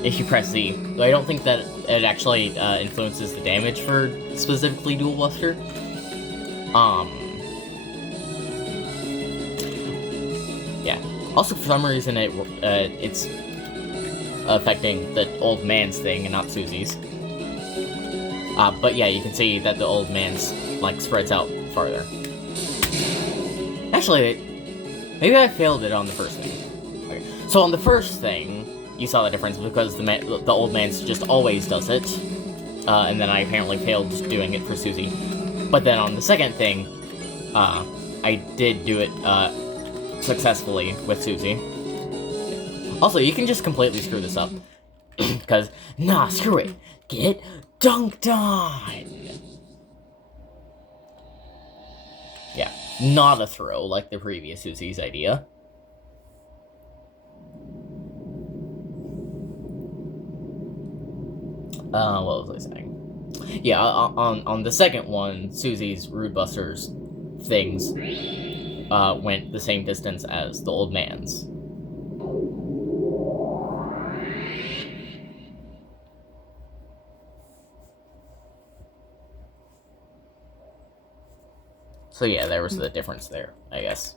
if you press Z. Though I don't think that it actually influences the damage for specifically Dual Buster. Yeah. Also, for some reason, it's affecting the old man's thing and not Susie's. But yeah, you can see that the old man's, like, spreads out farther. Actually, maybe I failed it on the first thing. Okay. So on the first thing, you saw the difference because the old man's just always does it. And then I apparently failed doing it for Susie. But then on the second thing, I did do it, successfully with Susie. Also, you can just completely screw this up. Because, nah, screw it. Get dunked on! Yeah, not a throw like the previous Susie's idea. What was I saying? Yeah, on the second one, Susie's Rude Busters things went the same distance as the old man's. So yeah, there was the difference there, I guess.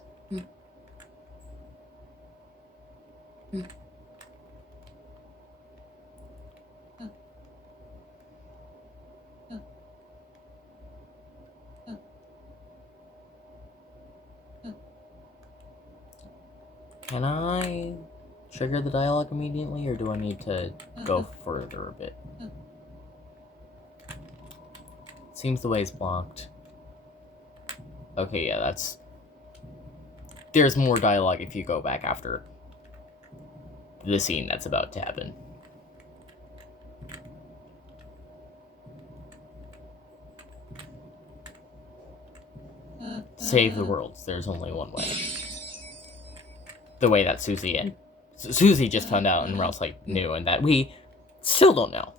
Can I trigger the dialogue immediately, or do I need to go further a bit? Seems the way it's blocked. Okay, yeah, that's... There's more dialogue if you go back after the scene that's about to happen. Save the world. There's only one way. The way that Susie just found out and Ralph's like knew, and that we still don't know.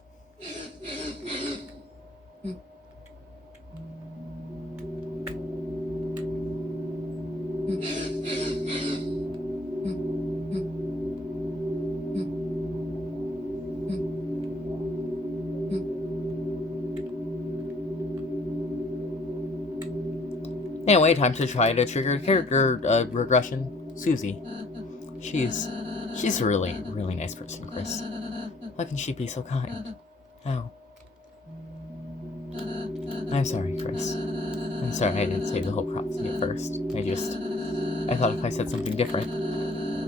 Anyway, time to try to trigger character regression. Susie. She's a really, really nice person, Chris. How can she be so kind? How? I'm sorry, Chris. I'm sorry I didn't say the whole prophecy at first. I thought if I said something different,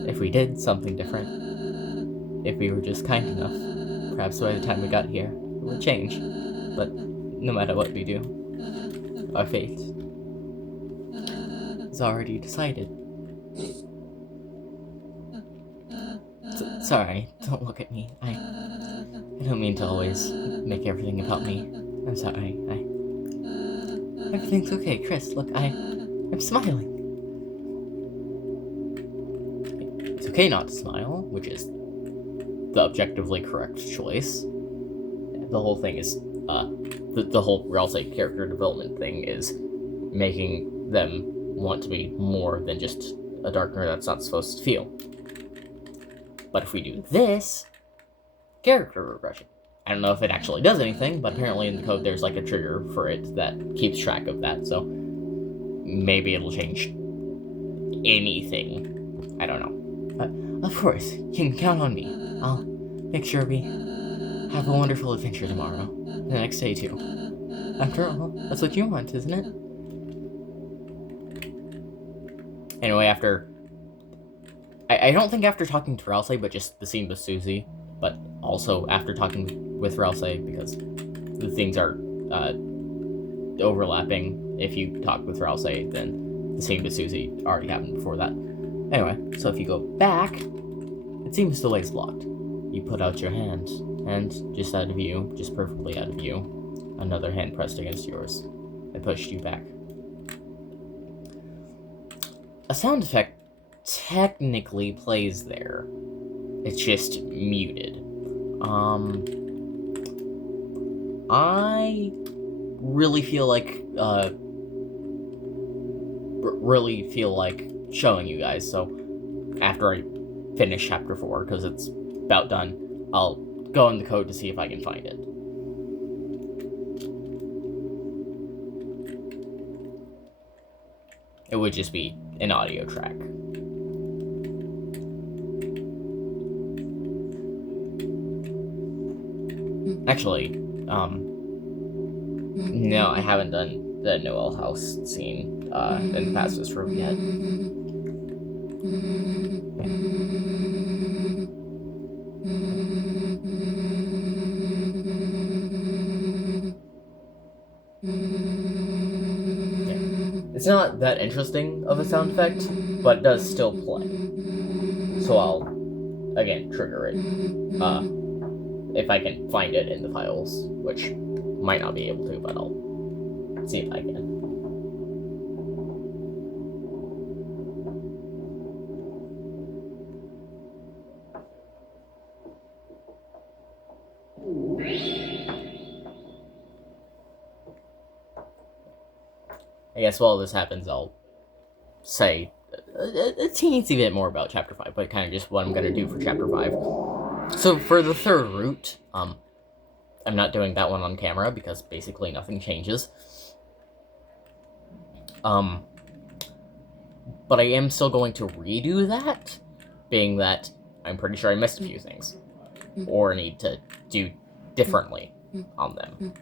if we did something different, if we were just kind enough, perhaps by the time we got here, it would change. But no matter what we do, our fate is already decided. Sorry, don't look at me. I don't mean to always make everything about me. I'm sorry. Everything's okay, Chris. Look, I'm smiling. It's okay not to smile, which is the objectively correct choice. The whole thing is, the whole Ralph's character development thing is making them want to be more than just a dark nerd that's not supposed to feel. But if we do this, character regression. I don't know if it actually does anything, but apparently in the code there's like a trigger for it that keeps track of that, so maybe it'll change anything. I don't know. Of course, you can count on me. I'll make sure we have a wonderful adventure tomorrow. The next day, too. After all, that's what you want, isn't it? Anyway, I don't think after talking to Ralsei, but just the scene with Susie, but also after talking with Ralsei, because the things are overlapping. If you talk with Ralsei, then the scene with Susie already happened before that. Anyway, so if you go back, it seems the way's blocked. You put out your hand, and just out of view, just perfectly out of view, another hand pressed against yours. It pushed you back. A sound effect technically plays there. It's just muted. I really feel like showing you guys, so after I finish chapter 4, because it's about done, I'll go in the code to see if I can find it. It would just be an audio track. Actually, no, I haven't done the Noel house scene in the past room yet. Yeah. It's not that interesting of a sound effect, but it does still play. So I'll, again, trigger it. If I can find it in the files, which might not be able to, but I'll see if I can. I guess while this happens, I'll say a teensy bit more about Chapter 5, but kind of just what I'm going to do for Chapter 5. So for the third route, I'm not doing that one on camera because basically nothing changes. But I am still going to redo that, being that I'm pretty sure I missed a few things, or need to do differently on them.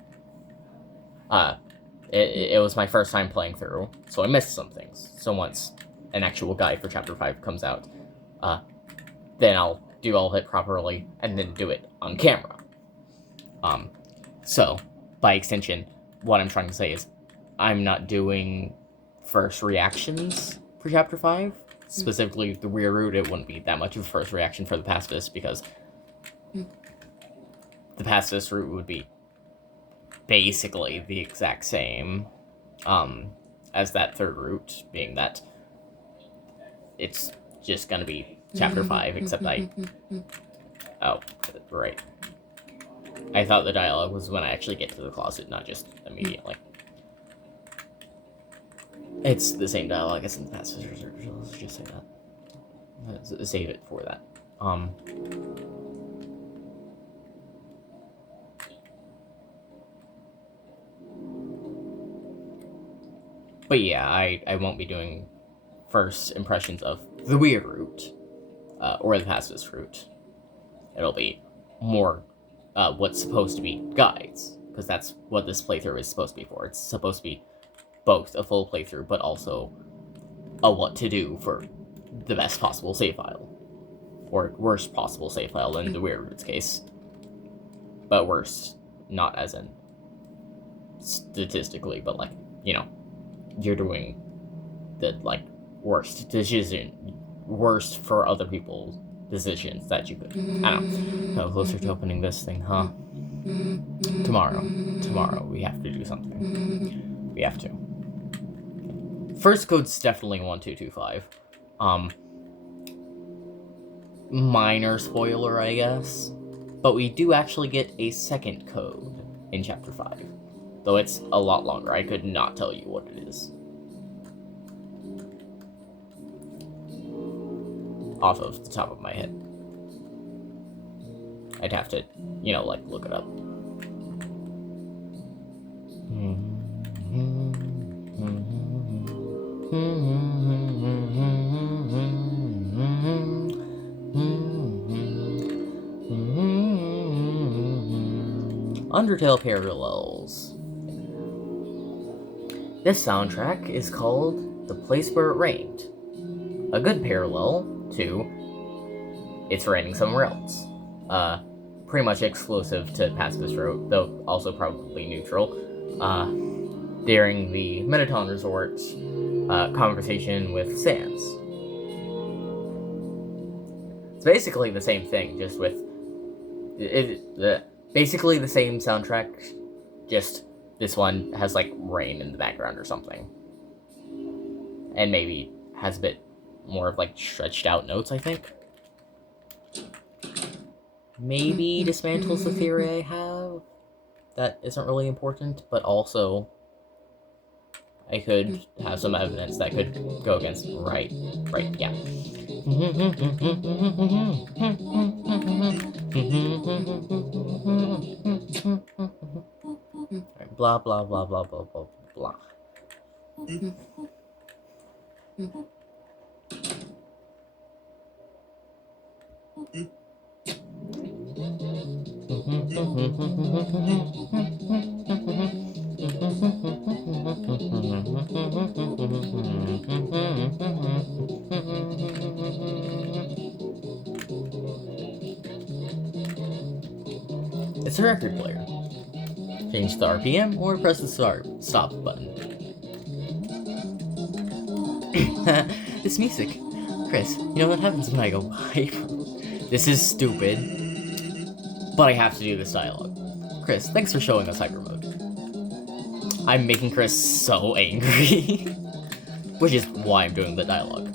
It was my first time playing through, so I missed some things. So once an actual guide for Chapter 5 comes out, then I'll do all of it properly, and then do it on camera. So, by extension, what I'm trying to say is, I'm not doing first reactions for Chapter 5. Specifically, the rear route, it wouldn't be that much of a first reaction for the pacifist, because the pacifist route would be basically the exact same as that third route, being that it's just gonna be Chapter 5, except oh, right. I thought the dialogue was when I actually get to the closet, not just immediately. It's the same dialogue as in the past. Let's just say that. Let's save it for that. But yeah, I won't be doing first impressions of the weird route, or the pacifist route. It'll be more what's supposed to be guides, because that's what this playthrough is supposed to be for. It's supposed to be both a full playthrough, but also a what to do for the best possible save file. or worst possible save file in the Weird Roots case. But worse, not as in statistically, but like, you know, you're doing the like worst for other people's decisions that you could. I don't know. Closer to opening this thing, huh? Tomorrow we have to do something. We have to. First code's definitely 1225. Minor spoiler, I guess. But we do actually get a second code in Chapter 5. Though it's a lot longer. I could not tell you what it is. Off of the top of my head. I'd have to, you know, like, look it up. Undertale Parallels. This soundtrack is called The Place Where It Rained. A good parallel to It's Raining Somewhere Else. Pretty much exclusive to Pacifist Road, though also probably neutral. During the Metaton Resort conversation with Sans. It's basically the same thing, just with basically the same soundtrack, just this one has like rain in the background or something, and maybe has a bit more of like stretched out notes. I think maybe dismantles the theory I have that isn't really important, but also I could have some evidence that could go against. Right, yeah. Blah, blah, blah, blah, blah, blah, blah. It's a record player. Change the RPM or press the stop button. This music. Chris, you know what happens when I go hype? This is stupid, but I have to do this dialogue. Chris, thanks for showing us hyper mode. I'm making Chris so angry. Which is why I'm doing the dialogue.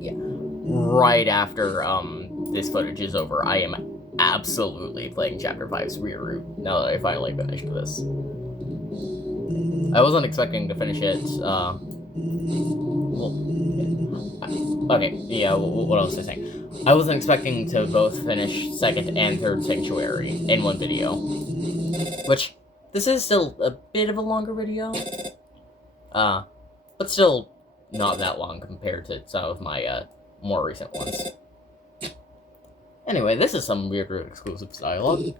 Yeah. Right after, this footage is over, I am absolutely playing Chapter 5's Rear Route, now that I finally finished this. I wasn't expecting to finish it, what else was I saying? I wasn't expecting to both finish second and third Sanctuary in one video. Which, this is still a bit of a longer video. But still not that long compared to some of my, more recent ones. Anyway, this is some Weird Root exclusive dialogue.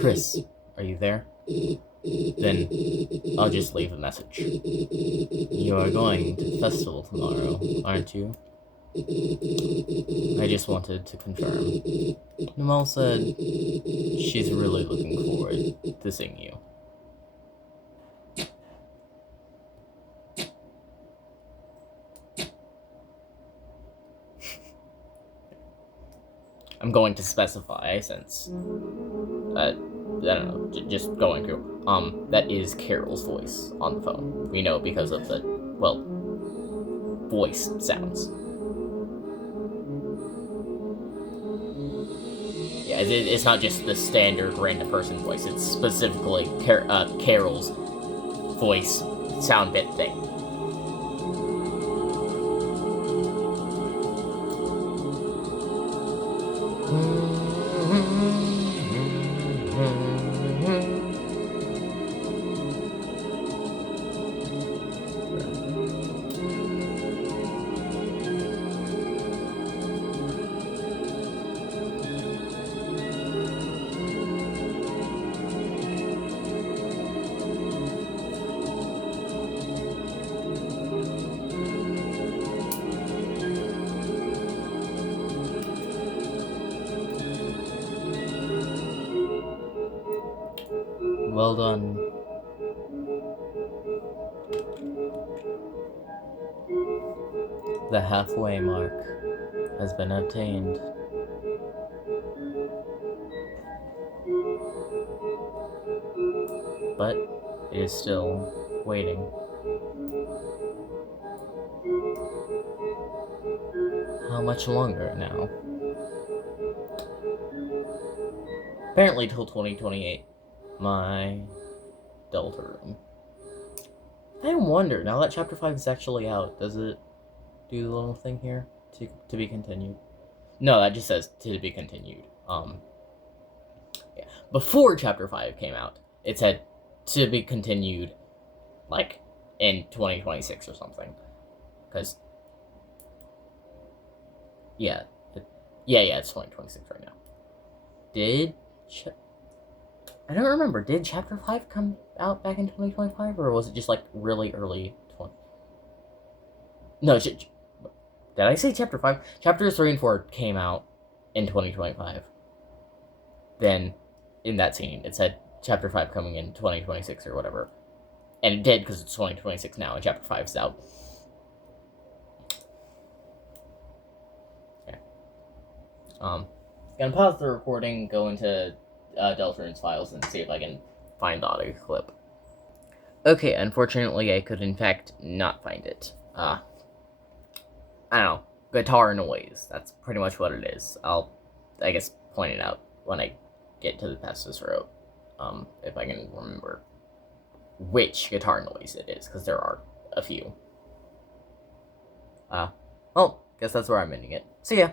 Chris, are you there? Then I'll just leave a message. You are going to the festival tomorrow, aren't you? I just wanted to confirm. Namal said she's really looking forward to seeing you. I'm going to specify, since, I don't know, just going to, that is Carol's voice on the phone. We know because of the, well, voice sounds. Yeah, it's not just the standard random person voice, it's specifically Carol's voice sound bit thing. Well done. The halfway mark has been obtained. But it is still waiting. How much longer now? Apparently till 2028. My Deltarune. I wonder, now that Chapter 5 is actually out, does it do the little thing here? To be continued? No, that just says to be continued. Yeah. Before Chapter 5 came out, it said to be continued, like, in 2026 or something. Because, yeah. It's 2026 right now. I don't remember. Did Chapter 5 come out back in 2025, or was it just, like, really early 20... No, did I say Chapter 5? Chapters 3 and 4 came out in 2025. Then, in that scene, it said Chapter 5 coming in 2026 or whatever. And it did, because it's 2026 now, and Chapter 5 is out. Okay. Gonna pause the recording, go into Deltarune's files, and see if I can find the audio clip. Okay, unfortunately, I could in fact not find it. I don't know. Guitar noise. That's pretty much what it is. I'll, I guess, point it out when I get to the past this road. If I can remember which guitar noise it is, because there are a few. Well, guess that's where I'm ending it. See ya!